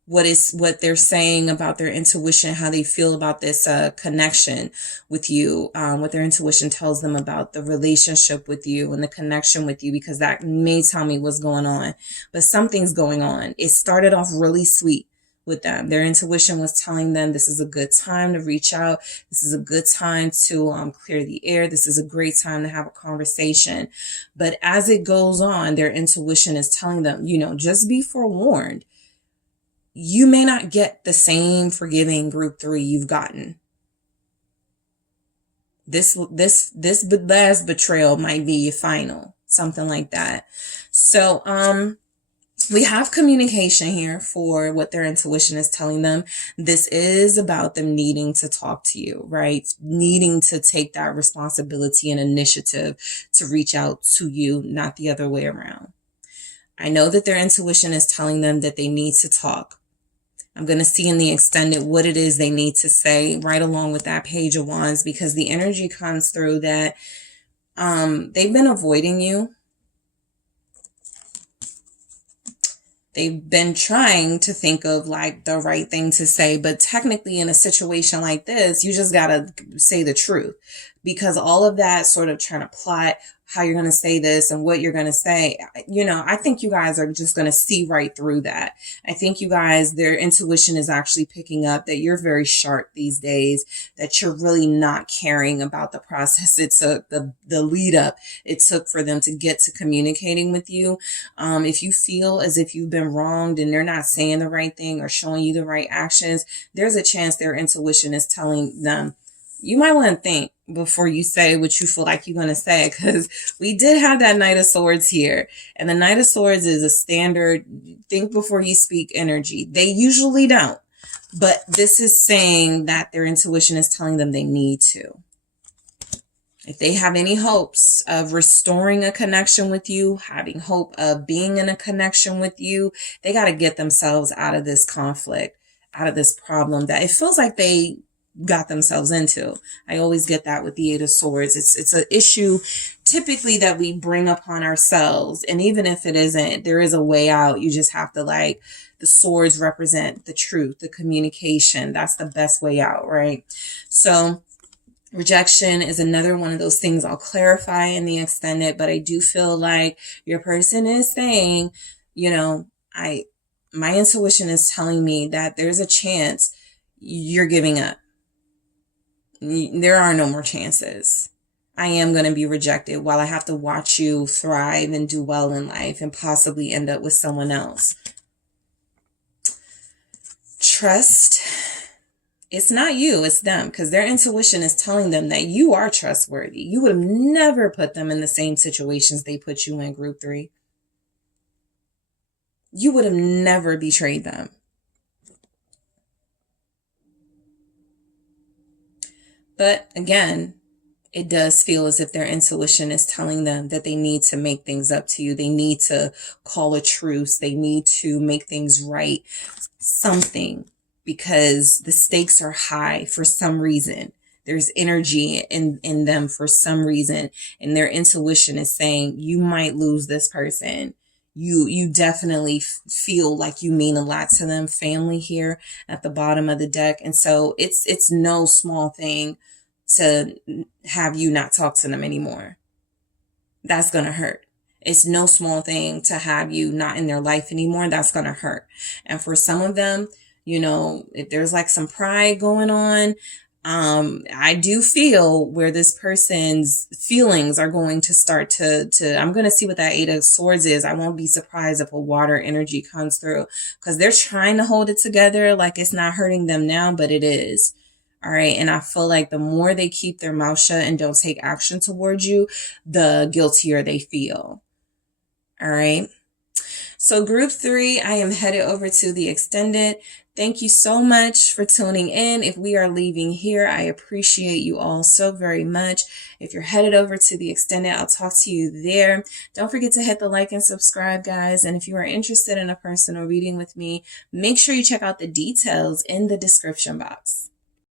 what they're saying about their intuition, how they feel about this connection with you, what their intuition tells them about the relationship with you and the connection with you, because that may tell me what's going on. But something's going on. It started off really sweet with them. Their intuition was telling them this is a good time to reach out. This is a good time to clear the air. This is a great time to have a conversation. But as it goes on, their intuition is telling them, just be forewarned. You may not get the same forgiving group 3 you've gotten. This last betrayal might be your final, something like that. So, we have communication here for what their intuition is telling them. This is about them needing to talk to you, right? Needing to take that responsibility and initiative to reach out to you, not the other way around. I know that their intuition is telling them that they need to talk. I'm going to see in the extended what it is they need to say right along with that Page of Wands, because the energy comes through that they've been avoiding you. They've been trying to think of like the right thing to say, but technically in a situation like this, you just got to say the truth, because all of that sort of trying to plot how you're going to say this and what you're going to say, I think you guys are just going to see right through that. I think you guys, their intuition is actually picking up that you're very sharp these days, that you're really not caring about the process it took, the lead up it took for them to get to communicating with you. If you feel as if you've been wronged and they're not saying the right thing or showing you the right actions, there's a chance their intuition is telling them, you might want to think before you say what you feel like you're going to say, because we did have that Knight of Swords here. And the Knight of Swords is a standard think before you speak energy. They usually don't. But this is saying that their intuition is telling them they need to. If they have any hopes of restoring a connection with you, having hope of being in a connection with you, they got to get themselves out of this conflict, out of this problem that it feels like they got themselves into. I always get that with the Eight of Swords. It's an issue typically that we bring upon ourselves. And even if it isn't, there is a way out. You just have to the swords represent the truth, the communication. That's the best way out, right? So rejection is another one of those things I'll clarify in the extended, but I do feel like your person is saying, my intuition is telling me that there's a chance you're giving up. There are no more chances. I am going to be rejected while I have to watch you thrive and do well in life and possibly end up with someone else. Trust. It's not you, it's them, because their intuition is telling them that you are trustworthy. You would have never put them in the same situations they put you in, group 3. You would have never betrayed them. But again, it does feel as if their intuition is telling them that they need to make things up to you. They need to call a truce. They need to make things right. Something. Because the stakes are high for some reason. There's energy in them for some reason. And their intuition is saying, you might lose this person. You definitely feel like you mean a lot to them. Family here at the bottom of the deck. And so it's no small thing to have you not talk to them anymore. That's going to hurt. It's no small thing to have you not in their life anymore. That's going to hurt. And for some of them, if there's some pride going on, I do feel where this person's feelings are going to start to I'm going to see what that Eight of Swords is. I won't be surprised if a water energy comes through, because they're trying to hold it together like it's not hurting them now, but it is. All right. And I feel like the more they keep their mouth shut and don't take action towards you, the guiltier they feel. All right. So group 3, I am headed over to the extended. Thank you so much for tuning in. If we are leaving here, I appreciate you all so very much. If you're headed over to the extended, I'll talk to you there. Don't forget to hit the like and subscribe, guys. And if you are interested in a personal reading with me, make sure you check out the details in the description box.